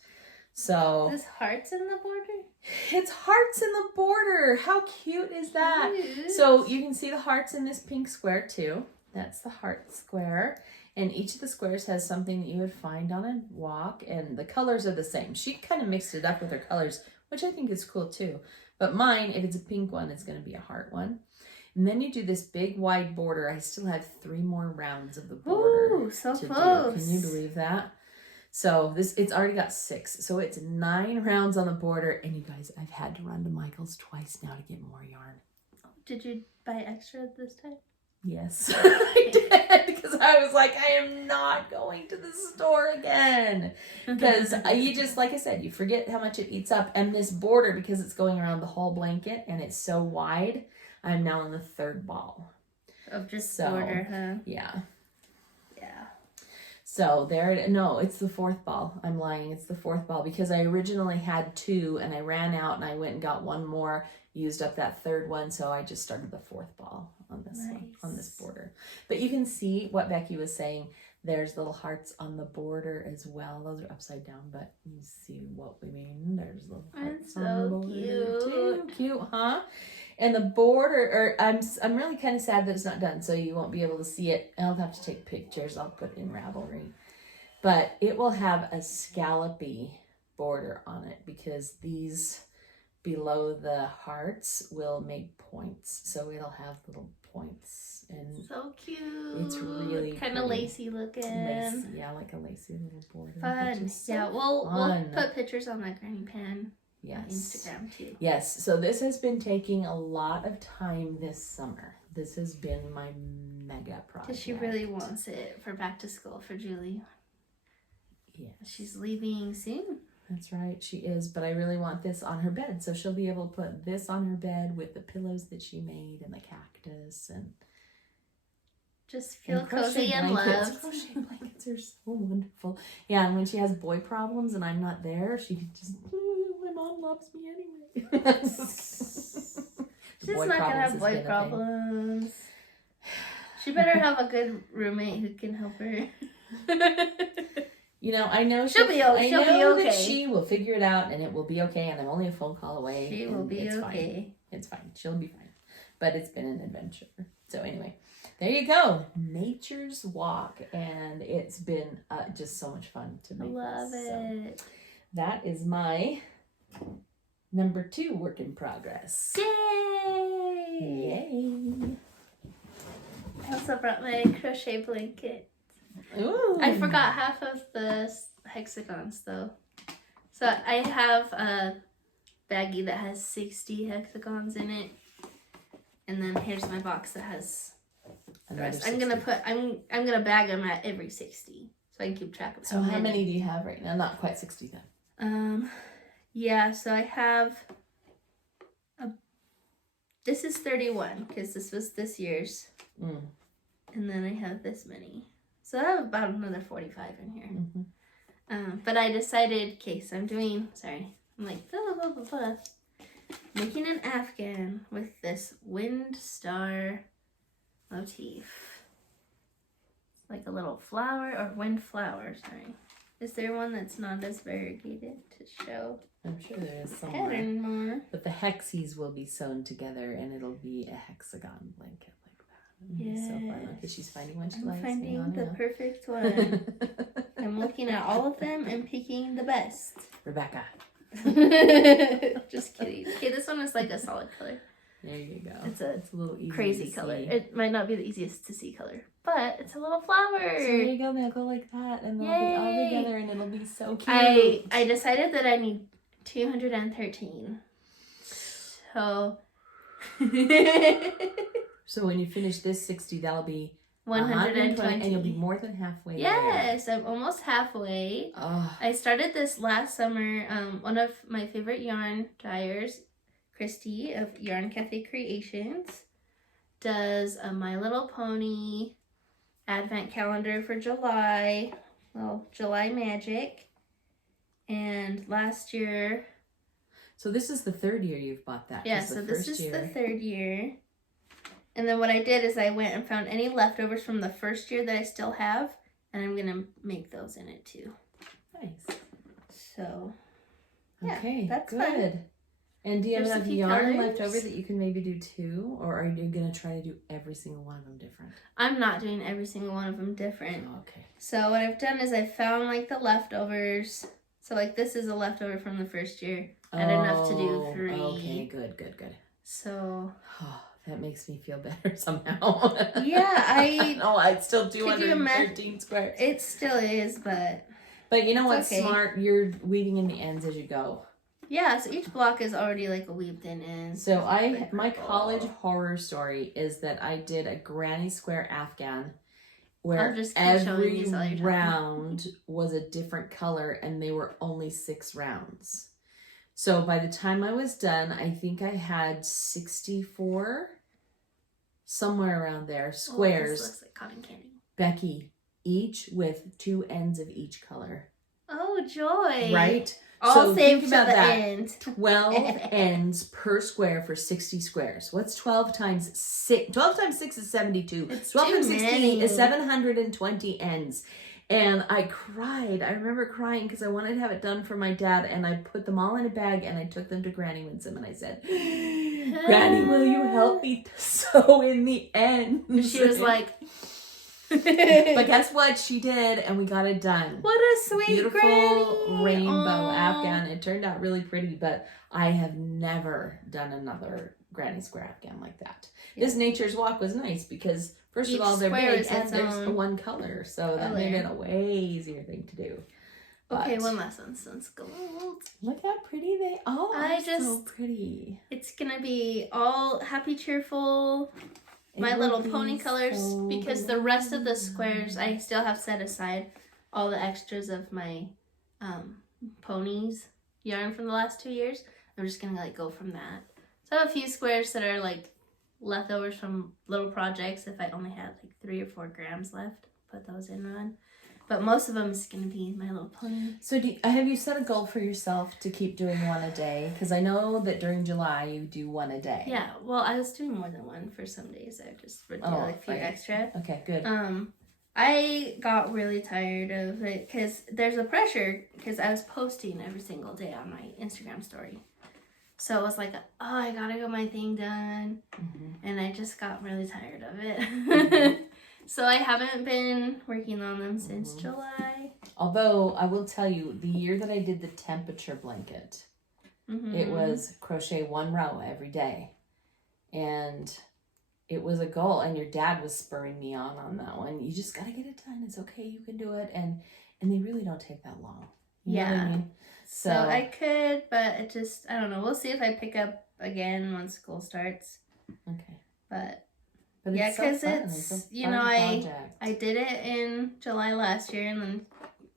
So There's hearts in the border? it's hearts in the border. How cute is that? Cute. So you can see the hearts in this pink square too. That's the heart square. And each of the squares has something that you would find on a walk, and the colors are the same. She kind of mixed it up with her colors, which I think is cool too. But mine, if it's a pink one, it's going to be a heart one. And then you do this big wide border. I still have 3 more rounds of the border. Ooh, so to close. do. Can you believe that? So it's already got 6. So it's 9 rounds on the border. And you guys, I've had to run to Michael's twice now to get more yarn. Did you buy extra this time? Yes, I did, because I was like, I am not going to the store again. Because you just, like I said, you forget how much it eats up. And this border, because it's going around the whole blanket and it's so wide, I'm now on the 3rd ball. Of just border, huh? Yeah. Yeah. So no, it's the 4th ball. I'm lying. It's the 4th ball because I originally had 2 and I ran out and I went and got 1 more, used up that 3rd one. So I just started the 4th ball on this one, on this border. But you can see what Becky was saying. There's little hearts on the border as well. Those are upside down, but you see what we mean. There's little hearts on the border too. Cute, huh? And the border, I'm really kind of sad that it's not done, so you won't be able to see it. I'll have to take pictures. I'll put in Ravelry. But it will have a scallopy border on it because these below the hearts will make points. So it'll have little points. And so cute. It's really kind of lacy looking. Lacy, yeah, like a lacy little border. Fun. So yeah, we'll put pictures on that granny pan. Yes. On Instagram too. Yes. So this has been taking a lot of time this summer. this has been my mega project. Because she really wants it for back to school for Julie. Yeah. She's leaving soon. That's right, she is. But I really want this on her bed. So she'll be able to put this on her bed with the pillows that she made and the cactus and just feel cozy and loved. Crochet blankets are so wonderful. Yeah, and when she has boy problems and I'm not there, she just, my mom loves me anyway. She's not gonna have boy problems. She better have a good roommate who can help her. You know, I know she'll be okay. That she will figure it out and it will be okay. And I'm only a phone call away. She will be okay. Fine. It's fine. She'll be fine. But it's been an adventure. So anyway, there you go. Nature's Walk. And it's been just so much fun to make. Love it. So that is my number 2 work in progress. Yay! Yay! I also brought my crochet blanket. Ooh. I forgot half of the hexagons though. So I have a baggie that has 60 hexagons in it. And then here's my box that has the rest. I'm gonna bag them at every 60. So I can keep track of how many do you have right now? Not quite 60 then. Yeah, so I have this is 31 because this was this year's. And then I have this many. So I have about another 45 in here. But I decided, okay, so I'm like, blah, blah, blah, making an Afghan with this wind star motif. Like a little flower, or wind flower, sorry. Is there one that's not as variegated to show? I'm sure there is somewhere. Pattern more. But the hexies will be sewn together and it'll be a hexagon blanket. Yes. So far, look at she's finding one she I'm likes. finding the perfect one. I'm looking at all of them and picking the best. Rebecca. Just kidding. Okay, this one is like a solid color. There you go. It's a little easy crazy color. It might not be the easiest to see color, but it's a little flower. So there you go. They'll go like that, and they'll be all together, and it'll be so cute. I decided that I need 213. So. So when you finish this 60, that'll be 120. and you'll be more than halfway. Yes, I'm almost halfway. Oh. I started this last summer. One of my favorite yarn dyers, Christy of Yarn Cafe Creations, does a My Little Pony advent calendar for July. Well, July Magic. And last year. So this is the 3rd year you've bought that. Yeah, so this is the 3rd year. And then what I did is I went and found any leftovers from the 1st year that I still have, and I'm going to make those in it too. Nice. So, yeah, okay, that's good. fun. And do you have There's enough yarn left over that you can maybe do 2? Or are you going to try to do every single one of them different? I'm not doing every single one of them different. Oh, okay. So what I've done is I found like the leftovers. So like this is a leftover from the 1st year. I had enough to do 3. Okay, good. So... that makes me feel better somehow. Yeah, it's still 213 squares. It still is, but you know what's okay. smart? You're weaving in the ends as you go. Yeah, so each block is already like a weaved in end. So my college horror story is that I did a granny square Afghan where every round was a different color and they were only 6 rounds. So by the time I was done, I think I had 64, somewhere around there, squares. This looks like cotton candy. Becky, each with 2 ends of each color. Oh, joy. Right? All saved to the end. 12 ends per square for 60 squares. What's 12 times 6? 12 times 6 is 72. It's 12 times 16 many. is 720 ends. And I cried. I remember crying because I wanted to have it done for my dad. And I put them all in a bag and I took them to Granny Winsome. And I said, Granny, will you help me sew in the ends? She was like... But guess what? She did. And we got it done. What a sweet Beautiful Granny. rainbow Aww. Afghan. It turned out really pretty. But I have never done another Granny Square Afghan like that. Yeah. This Nature's Walk was nice because... First of all, they're big and there's one color, so that made it a way easier thing to do. But okay, one last one since gold. Look how pretty they are. So pretty. It's gonna be all happy, cheerful, my little pony colors because the rest of the squares I still have set aside all the extras of my ponies yarn from the last 2 years. I'm just gonna like go from that. So I have a few squares that are like leftovers from little projects. If I only had like 3 or 4 grams left, put those in one. But most of them is going to be my little pony. So have you set a goal for yourself to keep doing one a day? Because I know that during July you do one a day. Yeah, well, I was doing more than one for some days. I just would do like a few extra. Okay, good. I got really tired of it because there's a pressure because I was posting every single day on my Instagram story. So it was like, oh, I gotta get my thing done. Mm-hmm. And I just got really tired of it. Mm-hmm. So I haven't been working on them since July. Although I will tell you, the year that I did the temperature blanket, it was crochet 1 row every day. And it was a goal. And your dad was spurring me on that one. You just got to get it done. It's okay. You can do it. And they really don't take that long. You know what I mean? So I could, but it just, I don't know. We'll see if I pick up again once school starts. Okay. But yeah, because it's you know, I did it in July last year and then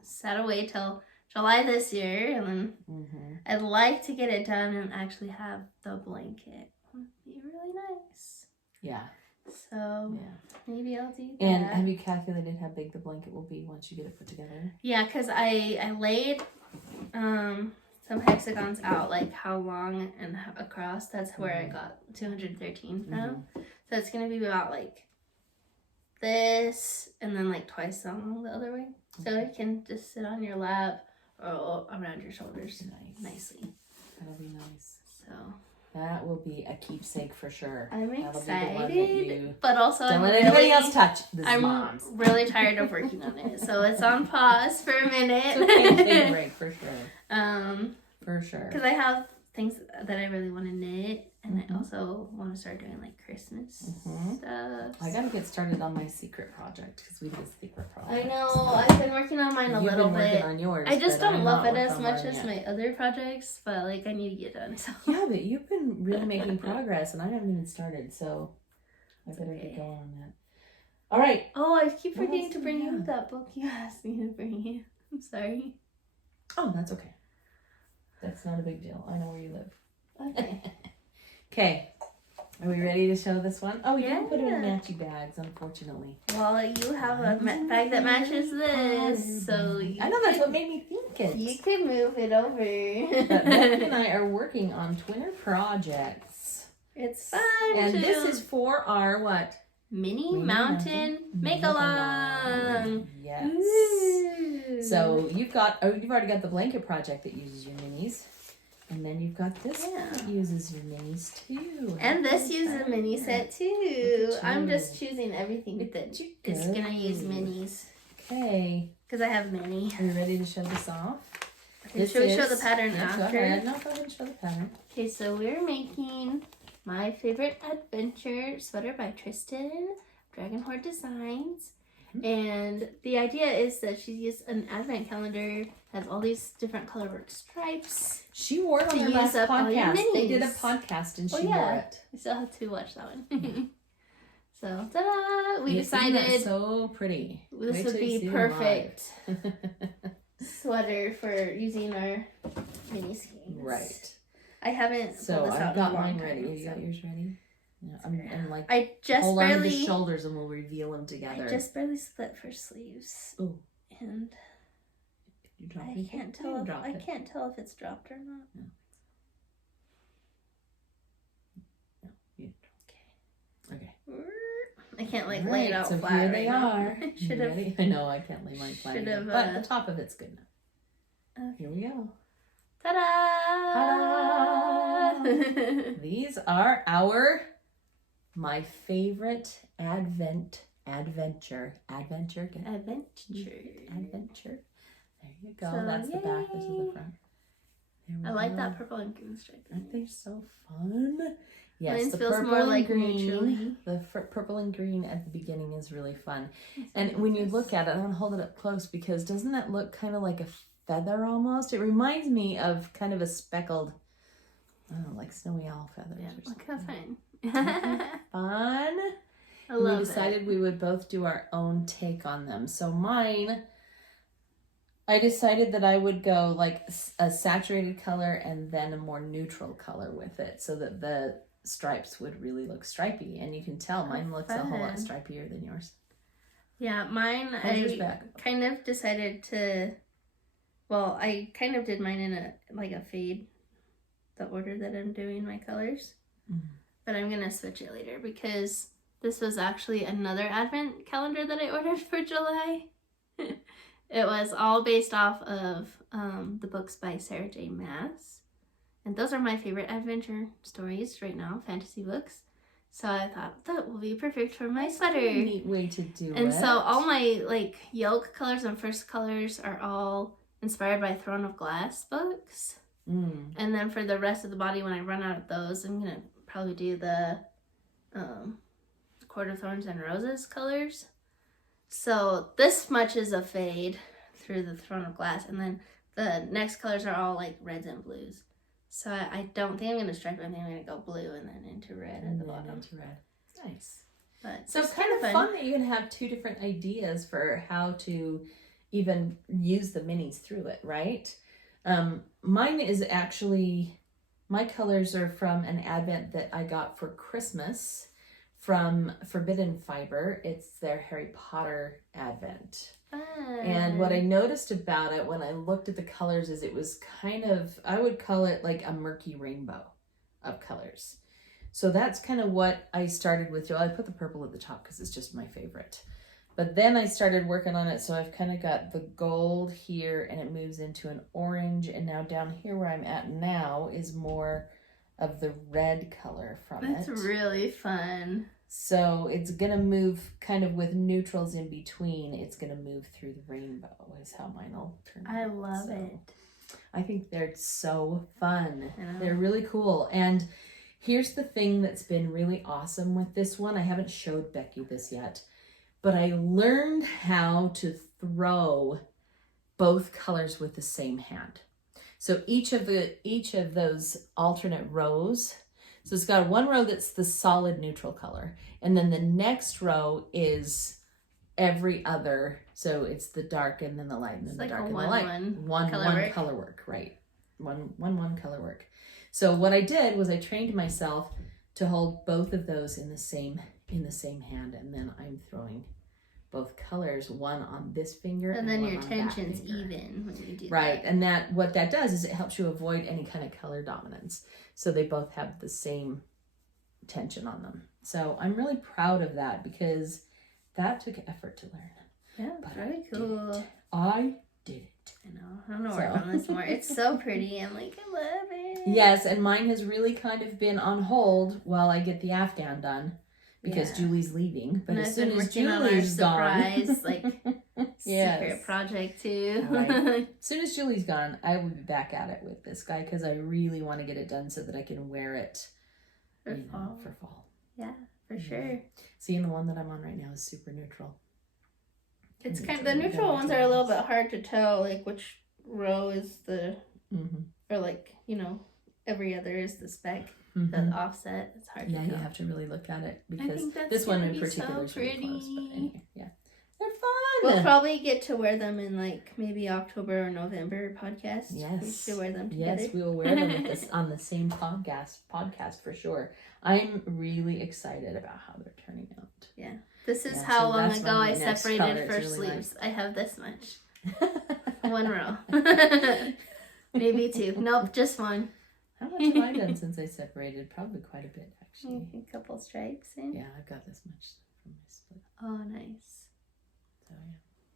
sat away till July this year, and then I'd like to get it done and actually have the blanket. It would be really nice. Yeah. So maybe I'll do that. And have you calculated how big the blanket will be once you get it put together? Yeah, because I laid some hexagons out, like how long and across. That's where I got 213 from. So it's going to be about like this and then like twice as long the other way. So it can just sit on your lap or around your shoulders nicely. That'll be nice. So that will be a keepsake for sure. I'm excited, but also don't let anybody else touch this. I'm really tired of working on it, so it's on pause for a minute. It's okay to take a break for sure. For sure. Because I have things that I really want to knit, and I also want to start doing like Christmas stuff. I gotta get started on my secret project because we did a secret project. I know. I've been working on mine a little bit. Working on yours, I just don't love it as much as my other projects, but like I need to get done. So. Yeah, but you've been really making progress, and I haven't even started, so I better get going on that. All right. Oh, I keep forgetting to bring you that book you asked me to bring you. I'm sorry. Oh, that's okay. That's not a big deal. I know where you live. Okay. Okay. Are we ready to show this one? Oh, we didn't put it in matchy bags, unfortunately. Well, you have a bag that matches this, so I know that's what made me think it. You can move it over. But Becky and I are working on Twinner projects. It's fun. And this is for our what? Mini Mountain Make-Along. Yes. Ooh. So you've already got the blanket project that uses your minis. And then you've got this one that uses your minis too. And this uses a mini set too. I'm just choosing everything that is going to use minis. Okay. Because I have many. Are you ready to show this off? Should we show the pattern after? Go ahead. No, go ahead and show the pattern. Okay, so we're making my favorite adventure sweater by Trysten, Dragon Hoard Designs. And the idea is that she used an advent calendar, has all these different colorwork stripes. She wore it on her last podcast. They did a podcast and she wore it. I still have to watch that one. So, ta-da! We decided so pretty. This would be perfect sweater for using our mini schemes. Right. I haven't. So I've got mine ready. You got yours ready? Yeah, I'm like, I just hold barely on to the shoulders and we'll reveal them together. I just barely split for sleeves. Oh. And I can't tell if it's dropped or not. No. Okay. I can't lay it out so flat. Here they are. Should have. I know I can't lay mine flat. But the top of it's good enough. Okay. Here we go. Ta-da! Ta-da! These are my favorite adventure. Adventure. There you go. So, that's the back. This is the front. I like that purple and green stripe. Aren't they so fun? Yes, mine the feels purple more and like green. The purple and green at the beginning is really fun. And when you look at it, I'm gonna hold it up close because doesn't that look kind of like a feather almost? It reminds me of kind of a speckled, I don't know, like snowy owl feathers. Yeah, look how fun. Fun. I love we decided we would both do our own take on them. So mine, I decided that I would go like a saturated color and then a more neutral color with it so that the stripes would really look stripy. And you can tell mine looks a whole lot stripier than yours. Yeah, mine, I kind of decided to, well, I kind of did mine in a fade, the order that I'm doing my colors. Mm-hmm. But I'm going to switch it later because this was actually another advent calendar that I ordered for July. It was all based off of the books by Sarah J. Maas. And those are my favorite adventure stories right now, fantasy books. So I thought that will be perfect for my sweater. That's a neat way to do it. And so all my like yoke colors and first colors are all inspired by Throne of Glass books. Mm. And then for the rest of the body, when I run out of those, I'm going to probably do the Court of Thorns and Roses colors. So this much is a fade through the Throne of Glass, and then the next colors are all like reds and blues. So I don't think I'm going to stripe it. I think I'm going to go blue and then into red at the bottom. Into red. Nice. But so it's kind of fun that you can have two different ideas for how to even use the minis through it, right? Mine is actually, my colors are from an advent that I got for Christmas from Forbidden Fiber. It's their Harry Potter advent. And what I noticed about it when I looked at the colors is it was kind of, I would call it like a murky rainbow of colors. So that's kind of what I started with. I put the purple at the top because it's just my favorite. But then I started working on it, so I've kind of got the gold here and it moves into an orange. And now down here where I'm at now is more of the red color from it. That's really fun. So it's going to move kind of with neutrals in between. It's going to move through the rainbow is how mine will turn out. I love it. I think they're so fun. They're really cool. And here's the thing that's been really awesome with this one. I haven't showed Becky this yet, but I learned how to throw both colors with the same hand. So each of those alternate rows, so it's got one row that's the solid neutral color, and then the next row is every other. So it's the dark and then the light and then the dark and the light. One color work, right? One color work. So what I did was I trained myself to hold both of those in the same hand, and then I'm throwing both colors, one on this finger and then one your on tension's that finger. Even when you do right, and that what that does is it helps you avoid any kind of color dominance. So they both have the same tension on them. So I'm really proud of that because that took effort to learn. Yeah, but very cool. I did it. I know. I'm gonna work on this more. It's so pretty. I'm like, I love it. Yes, and mine has really kind of been on hold while I get the Afghan done. Because Julie's leaving, but as soon as Julie's gone, surprise, like secret project too. Right. As soon as Julie's gone, I will be back at it with this guy because I really want to get it done so that I can wear it for fall. Yeah, for sure. See, and the one that I'm on right now is super neutral. It's kind of the neutral ones are a little bit hard to tell, like which row is the, or like every other is the spec. The offset, it's hard to tell. You have to really look at it because this one in particular is really close. But anyway, they're fun. We'll probably get to wear them in like maybe October or November podcast. Yes, we should wear them together. Yes, we will wear them on the same podcast for sure. I'm really excited about how they're turning out. Yeah, this is how long ago I separated for sleeves. I have this much, one row, maybe two. Nope, just one. How much have I done since I separated? Probably quite a bit, actually. A couple stripes in. Yeah, I've got this much from my split. Oh, nice. So,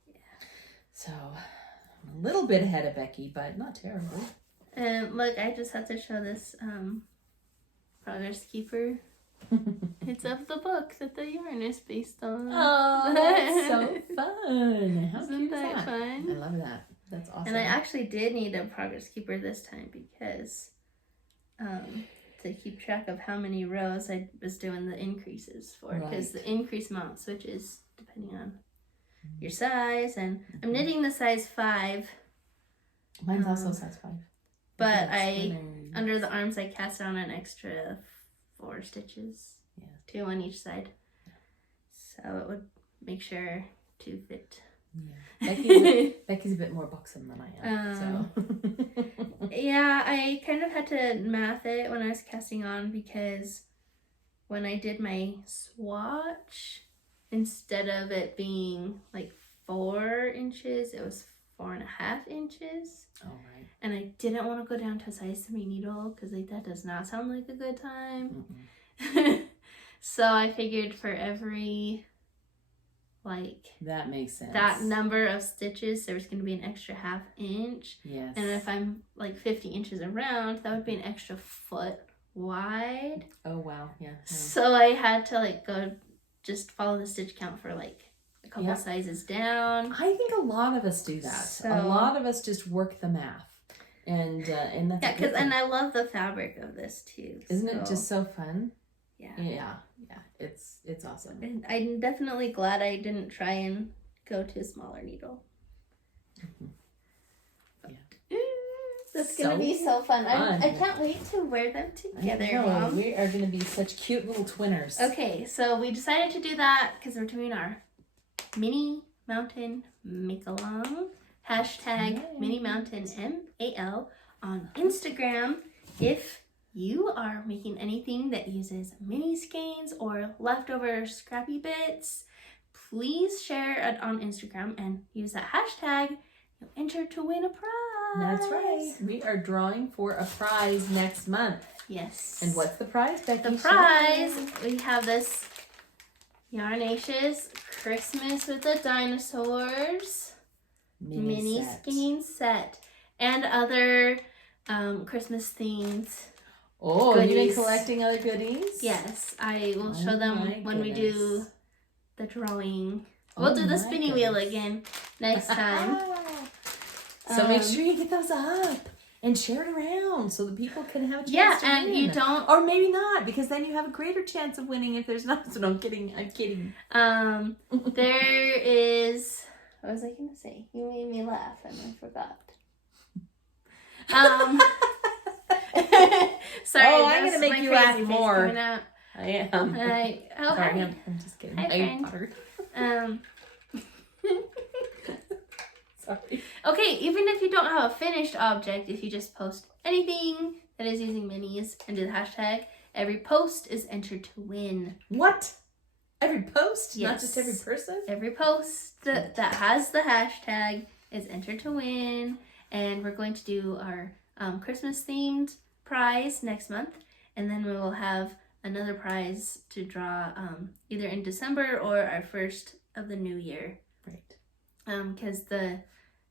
yeah. So, I'm a little bit ahead of Becky, but not terrible. Look, I just had to show this Progress Keeper. It's of the book that the yarn is based on. Oh, that's so fun. How Isn't cute is that fun? I love that. That's awesome. And I actually did need a Progress Keeper this time because to keep track of how many rows I was doing the increases for, because the increase amount switches depending on your size, and I'm knitting the size 5. Mine's also size 5. But under the arms I cast on an extra 4 stitches, 2 on each side. So it would make sure to fit. Yeah. Becky's a bit more buxom than I am. So yeah, I kind of had to math it when I was casting on, because when I did my swatch, instead of it being like 4 inches, it was 4.5 inches. Oh, right. And I didn't want to go down to a size 3 needle, because like that does not sound like a good time. So I figured for every like that makes sense, that number of stitches, there was going to be an extra 1/2 inch. Yes. And if I'm like 50 inches around, that would be an extra foot wide. Oh wow. Yeah. So I had to like go just follow the stitch count for like a couple sizes down. I think a lot of us do that. So, a lot of us just work the math, and that's and I love the fabric of this too. Isn't it just so fun? Yeah. It's awesome. And I'm definitely glad I didn't try and go to a smaller needle. Yeah. That's gonna be so fun. I can't wait to wear them together, Mom. We are gonna be such cute little twinners. Okay, so we decided to do that because we're doing our mini mountain make-along. Hashtag mini mountain MAL on Instagram. If you are making anything that uses mini skeins or leftover scrappy bits, please share it on Instagram and use that hashtag. You'll enter to win a prize. That's right. We are drawing for a prize next month. Yes. And what's the prize, Becky? The prize, we have this Yarnacious Christmas with the Dinosaurs mini skein set and other Christmas themed goodies. You've been collecting other goodies? Yes, I will show them when we do the drawing. We'll do the spinny wheel again next time. So make sure you get those up and share it around so the people can have a chance to win. And you don't... Or maybe not, because then you have a greater chance of winning if there's not. So no, I'm kidding. There is... What was I going to say? You made me laugh and I forgot. Sorry, I'm going to make you laugh more. I am. Sorry, I'm just kidding. Hi, friend. Sorry. Okay, even if you don't have a finished object, if you just post anything that is using minis and do the hashtag, every post is entered to win. What? Every post? Yes. Not just every person? Every post that has the hashtag is entered to win. And we're going to do our Christmas themed prize next month. And then we will have another prize to draw either in December or our first of the new year. Right. Because the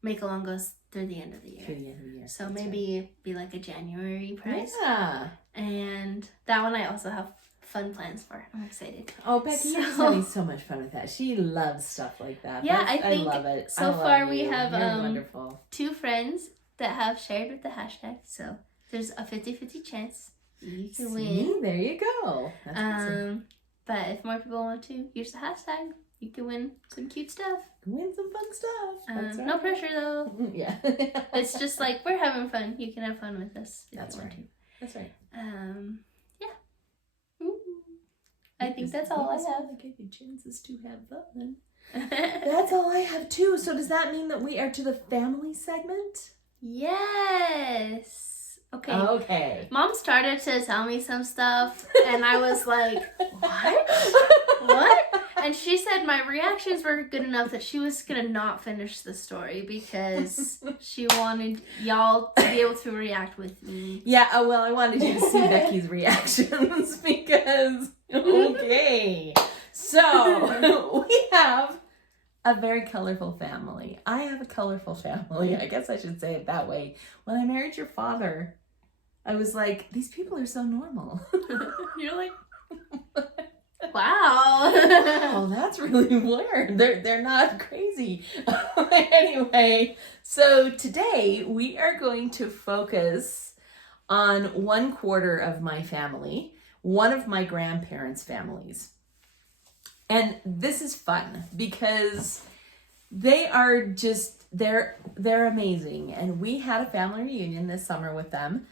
make-along goes through the end of the year. Through the end of the year. So maybe be like a January prize. Yeah. And that one I also have fun plans for. I'm excited. Oh, Becky, you're just having so much fun with that. She loves stuff like that. Yeah, I think I love it. So far we have wonderful. 2 friends that have shared with the hashtag. So there's a 50-50 chance you can win. There you go. That's awesome. But if more people want to use the hashtag, you can win some cute stuff. Win some fun stuff. That's right. No pressure though. Yeah. It's just like we're having fun. You can have fun with us. That's right. That's right. Yeah. Ooh. I think that's all I have. I gave you chances to have fun. That's all I have too. So does that mean that we are to the family segment? Yes. Okay. Mom started to tell me some stuff, and I was like, what? What? And she said my reactions were good enough that she was going to not finish the story because she wanted y'all to be able to react with me. Yeah, well, I wanted you to see Becky's reactions because, okay. So, we have a very colorful family. I have a colorful family. I guess I should say it that way. When I married your father, I was like, these people are so normal. You're like, wow. Oh, that's really weird. They're not crazy. Anyway, so today we are going to focus on 1/4 of my family, one of my grandparents' families. And this is fun because they are just, they're amazing. And we had a family reunion this summer with them.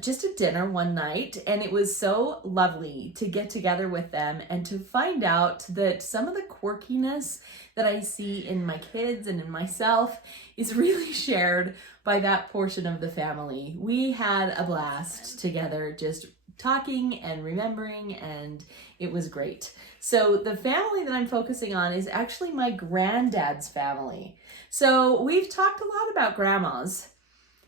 just a dinner one night, and it was so lovely to get together with them and to find out that some of the quirkiness that I see in my kids and in myself is really shared by that portion of the family. We had a blast together, just talking and remembering, and it was great. So the family that I'm focusing on is actually my granddad's family. So we've talked a lot about grandmas,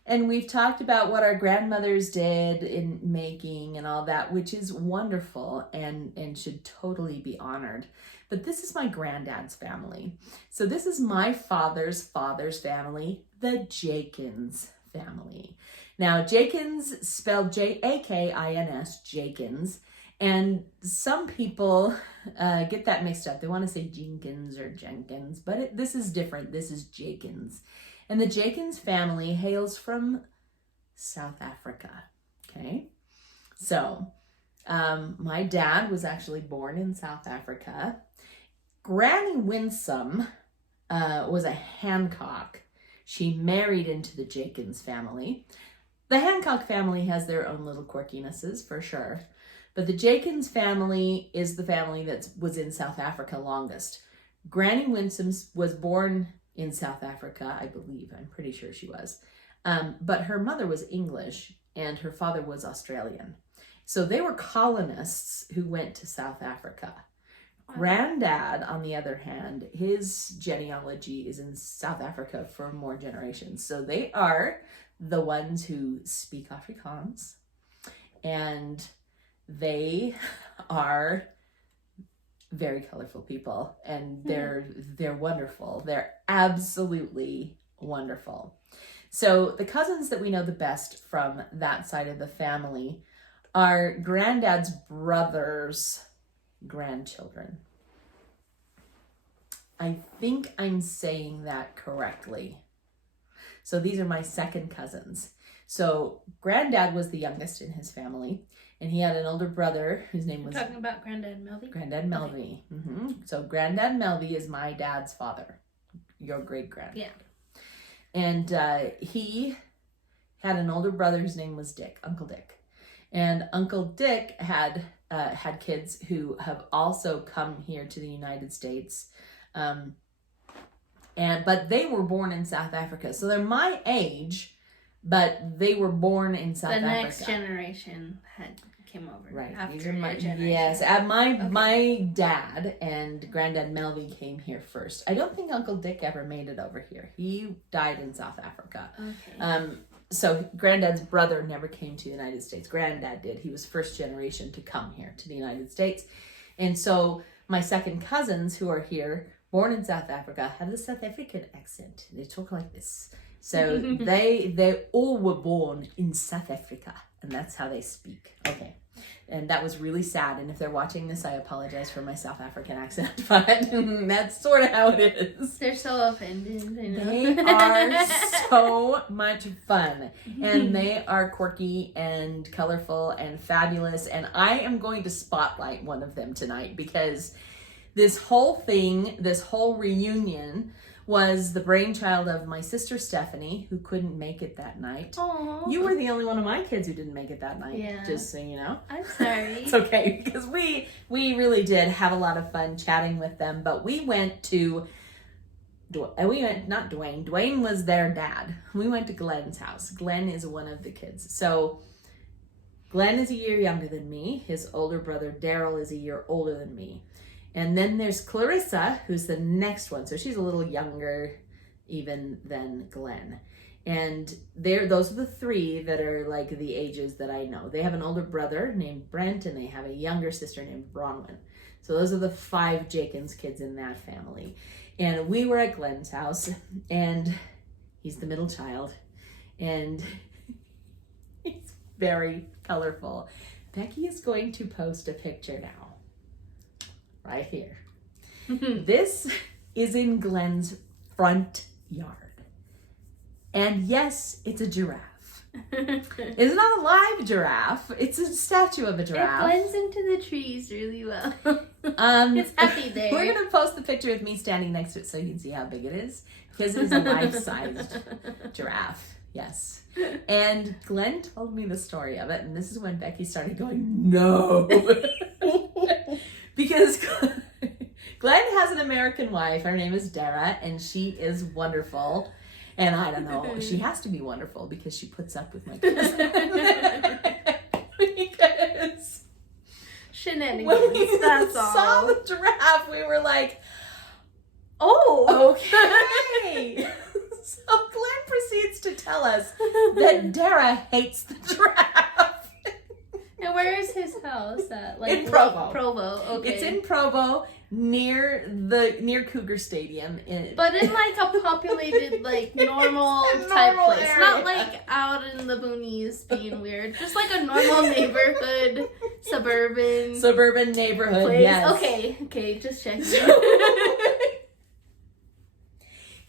and we've talked about what our grandmothers did in making and all that, which is wonderful and should totally be honored. But this is my granddad's family. So this is my father's family, the Jakins family. Now, Jakins, spelled Jakins, Jakins, and some people get that mixed up. They want to say Jenkins or Jenkins, but this is different. This is Jakins. And the Jakins family hails from South Africa, okay? So, my dad was actually born in South Africa. Granny Winsome was a Hancock. She married into the Jakins family. The Hancock family has their own little quirkinesses, for sure. But the Jakins family is the family that was in South Africa longest. Granny Winsome was born in South Africa, I believe. I'm pretty sure she was. But her mother was English and her father was Australian. So they were colonists who went to South Africa. Granddad, on the other hand, his genealogy is in South Africa for more generations. So they are the ones who speak Afrikaans, and they are very colorful people, and they're wonderful. They're absolutely wonderful. So the cousins that we know the best from that side of the family are granddad's brother's grandchildren. I think I'm saying that correctly. So these are my second cousins. So granddad was the youngest in his family, and he had an older brother whose name was... You're talking about Granddad Melvy? Granddad Melvy. Okay. Mm-hmm. So Granddad Melvy is my dad's father, your great-granddad. Yeah. And he had an older brother whose name was Dick, Uncle Dick. And Uncle Dick had kids who have also come here to the United States. But they were born in South Africa. So they're my age, but they were born in South Africa. The next generation came over. Right. After my generation. Yes. My dad and Granddad Melvy came here first. I don't think Uncle Dick ever made it over here. He died in South Africa. Okay. So Granddad's brother never came to the United States. Granddad did. He was first generation to come here to the United States. And so my second cousins who are here, born in South Africa, have the South African accent. They talk like this. So they all were born in South Africa, and that's how they speak. Okay. And that was really sad. And if they're watching this, I apologize for my South African accent, but that's sort of how it is. They're so offended. They are so much fun, and they are quirky and colorful and fabulous. And I am going to spotlight one of them tonight because this whole thing, this whole reunion, was the brainchild of my sister Stephanie, who couldn't make it that night. Aww. You were the only one of my kids who didn't make it that night, yeah. Just so you know. I'm sorry. It's okay, because we really did have a lot of fun chatting with them, but we went to, not Dwayne. Dwayne was their dad. We went to Glenn's house. Glenn is one of the kids. So Glenn is a year younger than me. His older brother Daryl is a year older than me. And then there's Clarissa, who's the next one. So she's a little younger even than Glenn. And those are the three that are like the ages that I know. They have an older brother named Brent, and they have a younger sister named Bronwyn. So those are the 5 Jakins kids in that family. And we were at Glenn's house, and he's the middle child. And he's very colorful. Becky is going to post a picture now. Right here. This is in Glenn's front yard. And yes, it's a giraffe. It's not a live giraffe. It's a statue of a giraffe. It blends into the trees really well. It's happy there. We're going to post the picture of me standing next to it so you can see how big it is. Because it is a life-sized giraffe. Yes. And Glenn told me the story of it. And this is when Becky started going, no. Because Glenn has an American wife. Her name is Dara. And she is wonderful. And I don't know, she has to be wonderful because she puts up with my cousin. Because shenanigans, when we that's saw all. the giraffe, we were like, oh, okay. So Glenn proceeds to tell us that Dara hates the giraffe. And where is his house at? Like In Provo. Provo, okay. It's in Provo, near Cougar Stadium. But in like a populated, like normal It's a type normal place. area. Not like out in the boonies being weird. Just like a normal neighborhood, suburban neighborhood, place. yes. Okay, just checking.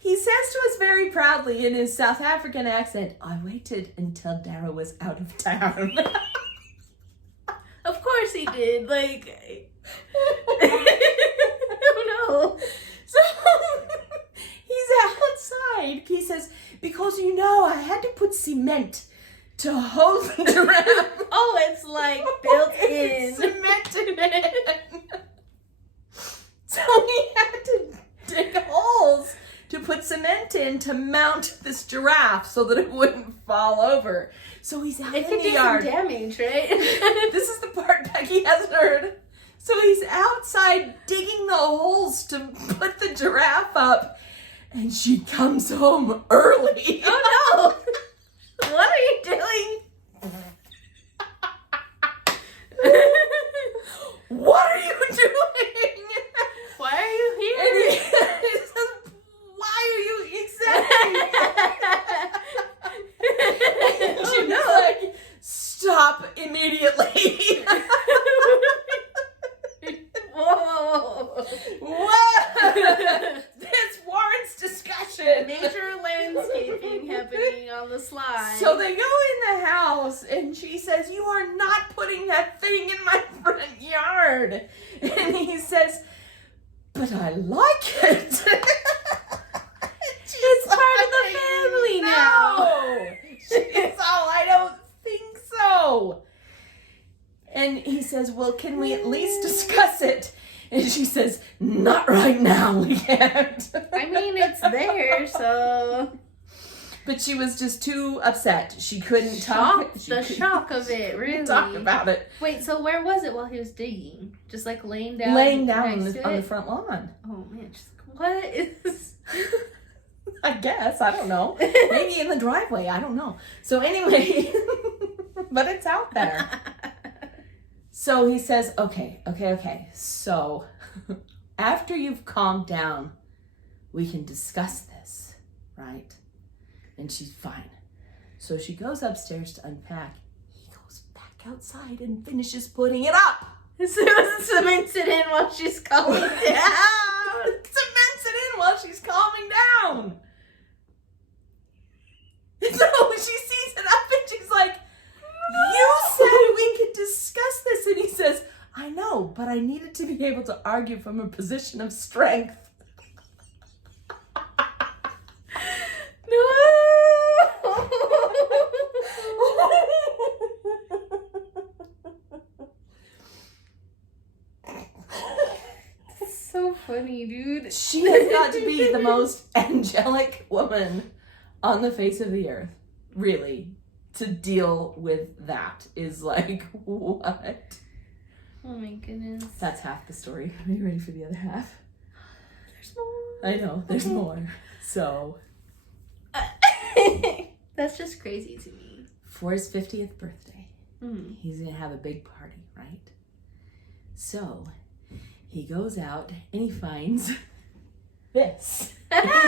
He says to us very proudly in his South African accent, I waited until Dara was out of town. Of course he did. Like, I don't know. So he's outside. He says, because I had to put cement to hold the giraffe. Oh, it's like built in. Cemented in. So he had to dig holes to put cement in to mount this giraffe so that it wouldn't fall over. So he's out It in could the do yard. some damage, right? This is the part Becky hasn't heard. So he's outside digging the holes to put the giraffe up, and she comes home early. Oh no! What are you doing? What are you doing? Why are you And here? he says, why are you exactly? And she was like, stop immediately. Whoa! What? This warrants discussion. Major landscaping happening on the slide. So they go in the house, and she says, you are not putting that thing in my front yard. And he says, but I like it. It's part of the family now. She's all, I don't think so. And he says, well, can we at least discuss it? And she says, not right now, we can't. I mean, it's there, so... But she was just too upset. She couldn't talk. Shock of it, really. Talk about it. Wait, so where was it while he was digging? Just like laying down? Laying down next to on it? the front lawn. Oh man, just what is... I guess. I don't know. Maybe in the driveway. I don't know. So anyway, but it's out there. So he says, okay. So after you've calmed down, we can discuss this, right? And she's fine. So she goes upstairs to unpack. He goes back outside and finishes putting it up. Cements it in while she's calming down. Cements it in while she's calming down. So she sees it up and she's like, you said we could discuss this. And he says, I know, but I needed to be able to argue from a position of strength. So funny, dude. She has got to be the most angelic woman on the face of the earth. Really. To deal with that is like, what? Oh my goodness. That's half the story. Are you ready for the other half? There's more. I know, there's more. So, That's just crazy to me. for his 50th birthday, Mm. he's going to have a big party, right? So, he goes out and he finds this. That's even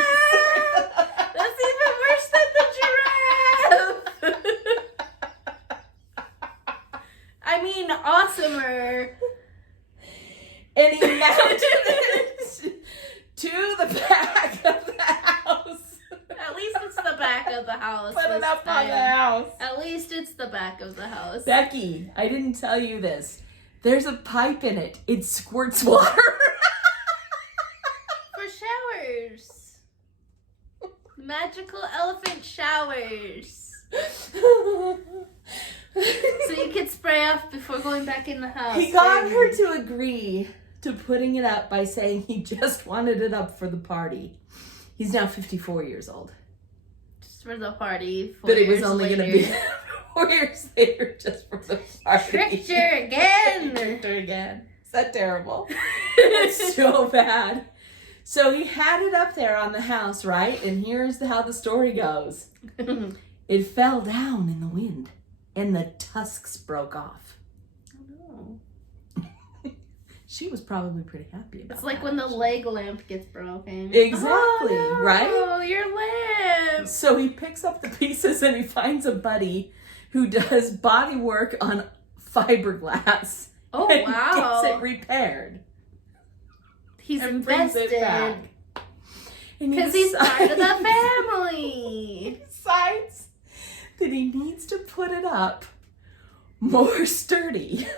worse than the giraffe. I mean, awesomer. And he mounted it to the back of the house. At least it's the back of of the house. Put it up on the house. At least it's the back of the house. Becky, I didn't tell you this. There's a pipe in it. It squirts water. For showers. Magical elephant showers. So you can spray off before going back in the house. He got her to agree to putting it up by saying he just wanted it up for the party. He's now 54 years old. Just for the party. But it was only going to be 4 years later just for the party. Tricked her again. Tricked her again. Is that terrible? It's so bad. So he had it up there on the house, right? And here's how the story goes. It fell down in the wind and the tusks broke off. Oh no. She was probably pretty happy about it. It's like when the leg lamp gets broken. Exactly, oh, no, right? Oh, your lamp. So he picks up the pieces and he finds a buddy who does body work on fiberglass. Oh, and wow. gets it repaired. He's And brings invested. it back. Because he's part of the family. He decides that he needs to put it up more sturdy.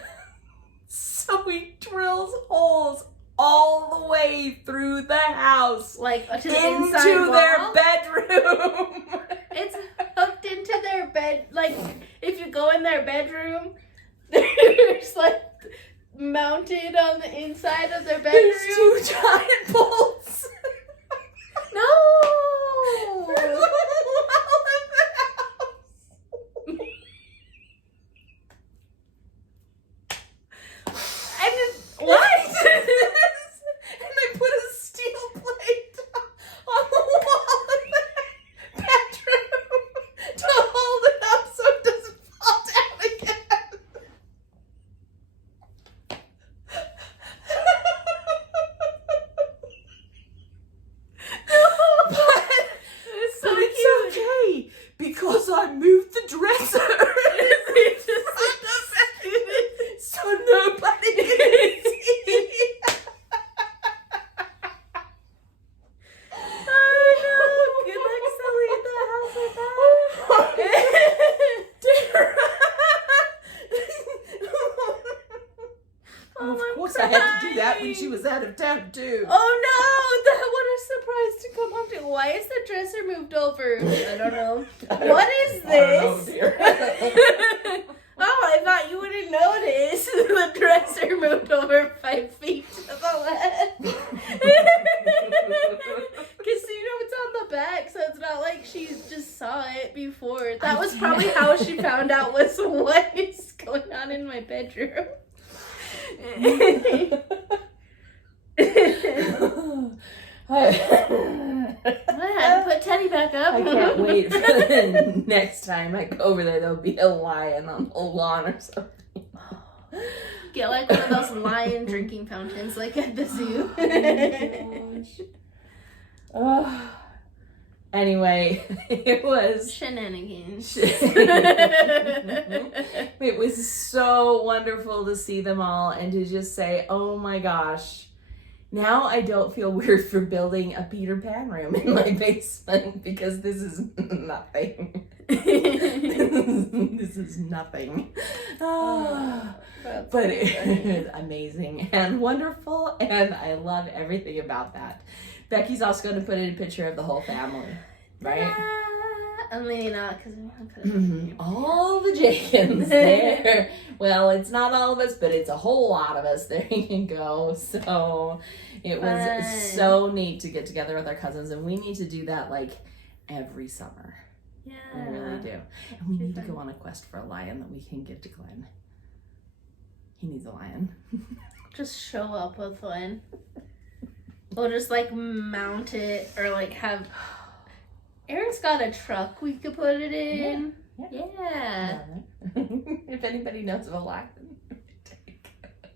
So he drills holes all the way through the house. Like to the into inside their wall? bedroom. It's hooked into their bed. Like, if you go in their bedroom, there's like mounted on the inside of their bedroom. There's 2 giant bolts. No! And what? And they put a steel plate on the wall of the bedroom to hold it up so it doesn't fall down again. It's so But cute. it's okay because I moved the dresser. So nobody can see. Oh no! Good luck selling the house Of I'm course I had to do that when crying. she was out of town too. Oh no! What a surprise to come home to. Why is the dresser moved over? I don't know. What is I don't know, this? dear. Oh, I thought you wouldn't notice. The dresser moved over 5 feet to the left. Because, you know, it's on the back, so it's not like she just saw it before. That was probably how she found out what is going on in my bedroom. I had to put Teddy back up. I can't wait for the next time I go over there. There'll be a lion on the lawn or something. Get like one of those lion drinking fountains like at the zoo. Oh. Anyway, it was Shenanigans. It was so wonderful to see them all and to just say, oh my gosh, now I don't feel weird for building a Peter Pan room in my basement because this is nothing. This is nothing. Oh, but it's amazing and wonderful, and I love everything about that. Becky's also going to put in a picture of the whole family, right? I mean, because we don't put it in All the Jenkins there. Well, it's not all of us, but it's a whole lot of us. There you can go. So it was Fun. so neat to get together with our cousins, and we need to do that like every summer. Yeah. We really do. And we need to go on a quest for a lion that we can give to Glenn. He needs a lion. Just show up with one. We'll just like mount it or like have. Aaron's got a truck we could put it in. Yeah. If anybody knows of a lion.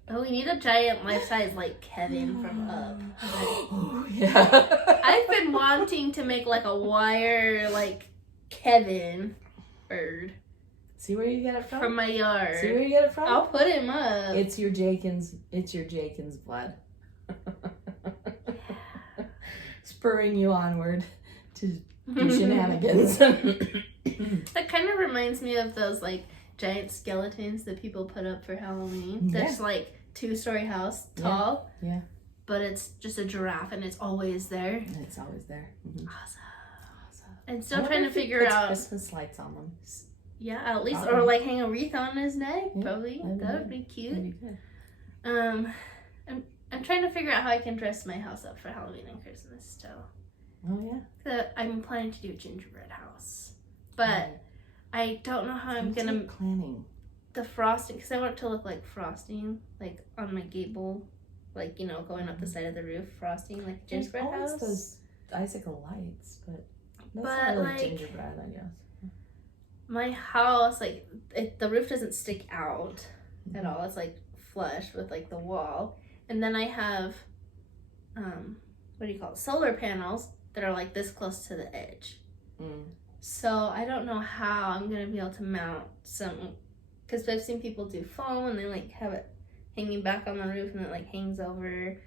Oh, we need a giant life-size like Kevin from Up. Oh, yeah. I've been wanting to make like a wire like Kevin bird See where you get it from my yard. See where you get it from? I'll put him up. It's your Jenkins blood. Spurring you onward to do shenanigans. That kind of reminds me of those like giant skeletons that people put up for Halloween. That's like 2-story house tall. Yeah. But it's just a giraffe and it's always there. And it's always there. Mm-hmm. Awesome. And still trying to figure out Christmas lights on them. Yeah, at least or like hang a wreath on his neck. Probably that would be cute. That'd be good. I'm trying to figure out how I can dress my house up for Halloween and Christmas still. Oh yeah. I'm planning to do a gingerbread house, but I don't know how I'm gonna planning the frosting because I want it to look like frosting, like on my gable, like going up the side of the roof, frosting like a gingerbread house. Those icicle lights, but that's but not like gingerbread, I guess. My house, like the roof doesn't stick out at all. It's like flush with like the wall, and then I have solar panels that are like this close to the edge. So I don't know how I'm gonna be able to mount some, because I've seen people do foam and they like have it hanging back on the roof and it like hangs over,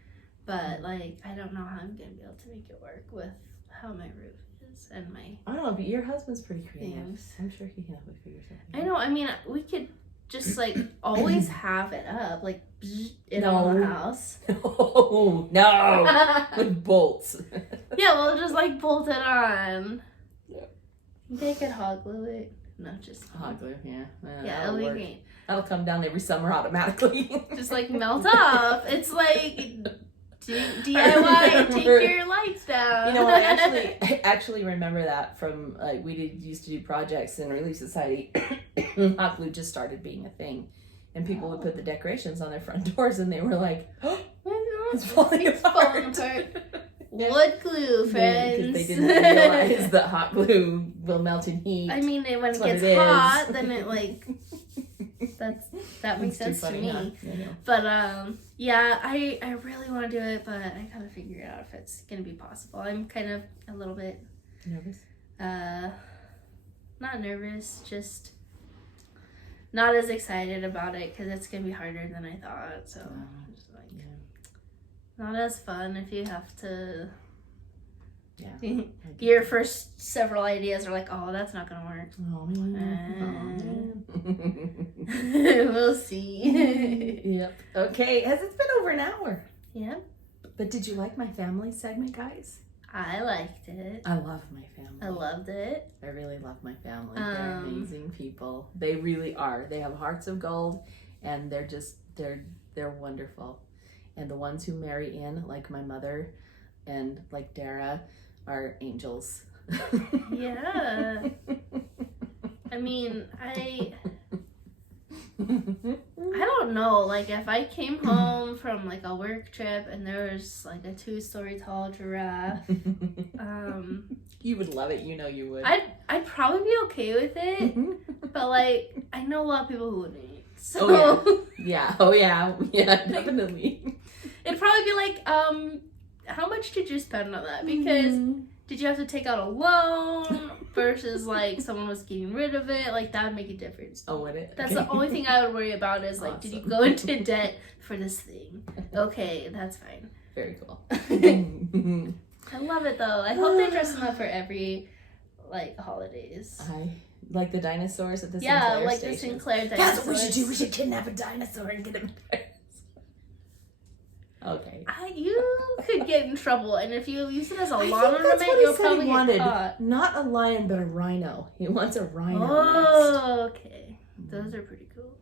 but like I don't know how I'm gonna be able to make it work with how my roof is and my I don't know, but your husband's pretty creative. things. I'm sure he can help me figure something I know. I mean, we could just like always have it up, like on the house. No, with bolts. Yeah, we'll just like bolt it on. Yeah. They could hot glue it. No, just hot glue. Yeah. Yeah, it'll be great. That'll come down every summer automatically. Just like melt off. It's like DIY. Take your lights down. You know, I actually remember that from used to do projects in Relief Society. Hot glue just started being a thing, and people would put the decorations on their front doors, and they were like, "Oh, it's falling apart." Wood glue, friends. Because they didn't realize that hot glue will melt in heat. I mean, when it gets hot, then it like that makes sense to me. Huh? But yeah, I really want to do it, but I gotta figure out if it's gonna be possible. I'm kind of a little bit nervous. Not nervous, just not as excited about it because it's gonna be harder than I thought. So just like not as fun if you have to. Yeah. Your first several ideas are like, oh, that's not gonna work. Oh, we'll see. Yep. Okay, it's been over an hour. Yeah. But did you like my family segment, guys? I liked it. I love my family. I loved it. I really love my family. They're amazing people. They really are. They have hearts of gold, and they're wonderful. And the ones who marry in, like my mother and like Dara, are angels. Yeah. I mean, I don't know, like if I came home from like a work trip and there was like a 2-story tall giraffe, you would love it, you know you would. I'd probably be okay with it, but like I know a lot of people who wouldn't. So yeah, definitely. It'd probably be like, how much did you spend on that? Because did you have to take out a loan versus like someone was getting rid of it? Like that would make a difference. Oh, would it? That's the only thing I would worry about is like, did you go into debt for this thing? Okay, that's fine. Very cool. I love it though. I hope they dress them up for every like holidays. I like the dinosaurs at the Sinclair station. Yeah, like station. the Sinclair dinosaurs. That's what we should do. We should kidnap a dinosaur and get him there. Okay. You could get in trouble, and if you use it as a lawn ornament, you'll probably get caught. Not a lion, but a rhino. He wants a rhino. Oh, okay. Those are pretty cool.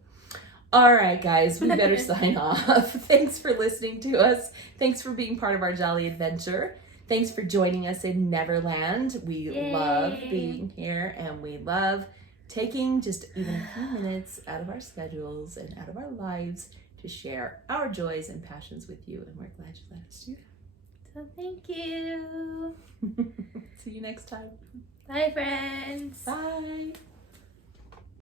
All right, guys, we better sign off. Thanks for listening to us. Thanks for being part of our jolly adventure. Thanks for joining us in Neverland. We love being here, and we love taking just even a few minutes out of our schedules and out of our lives to share our joys and passions with you, and we're glad you let us do that. So thank you. See you next time. Bye, friends. Bye.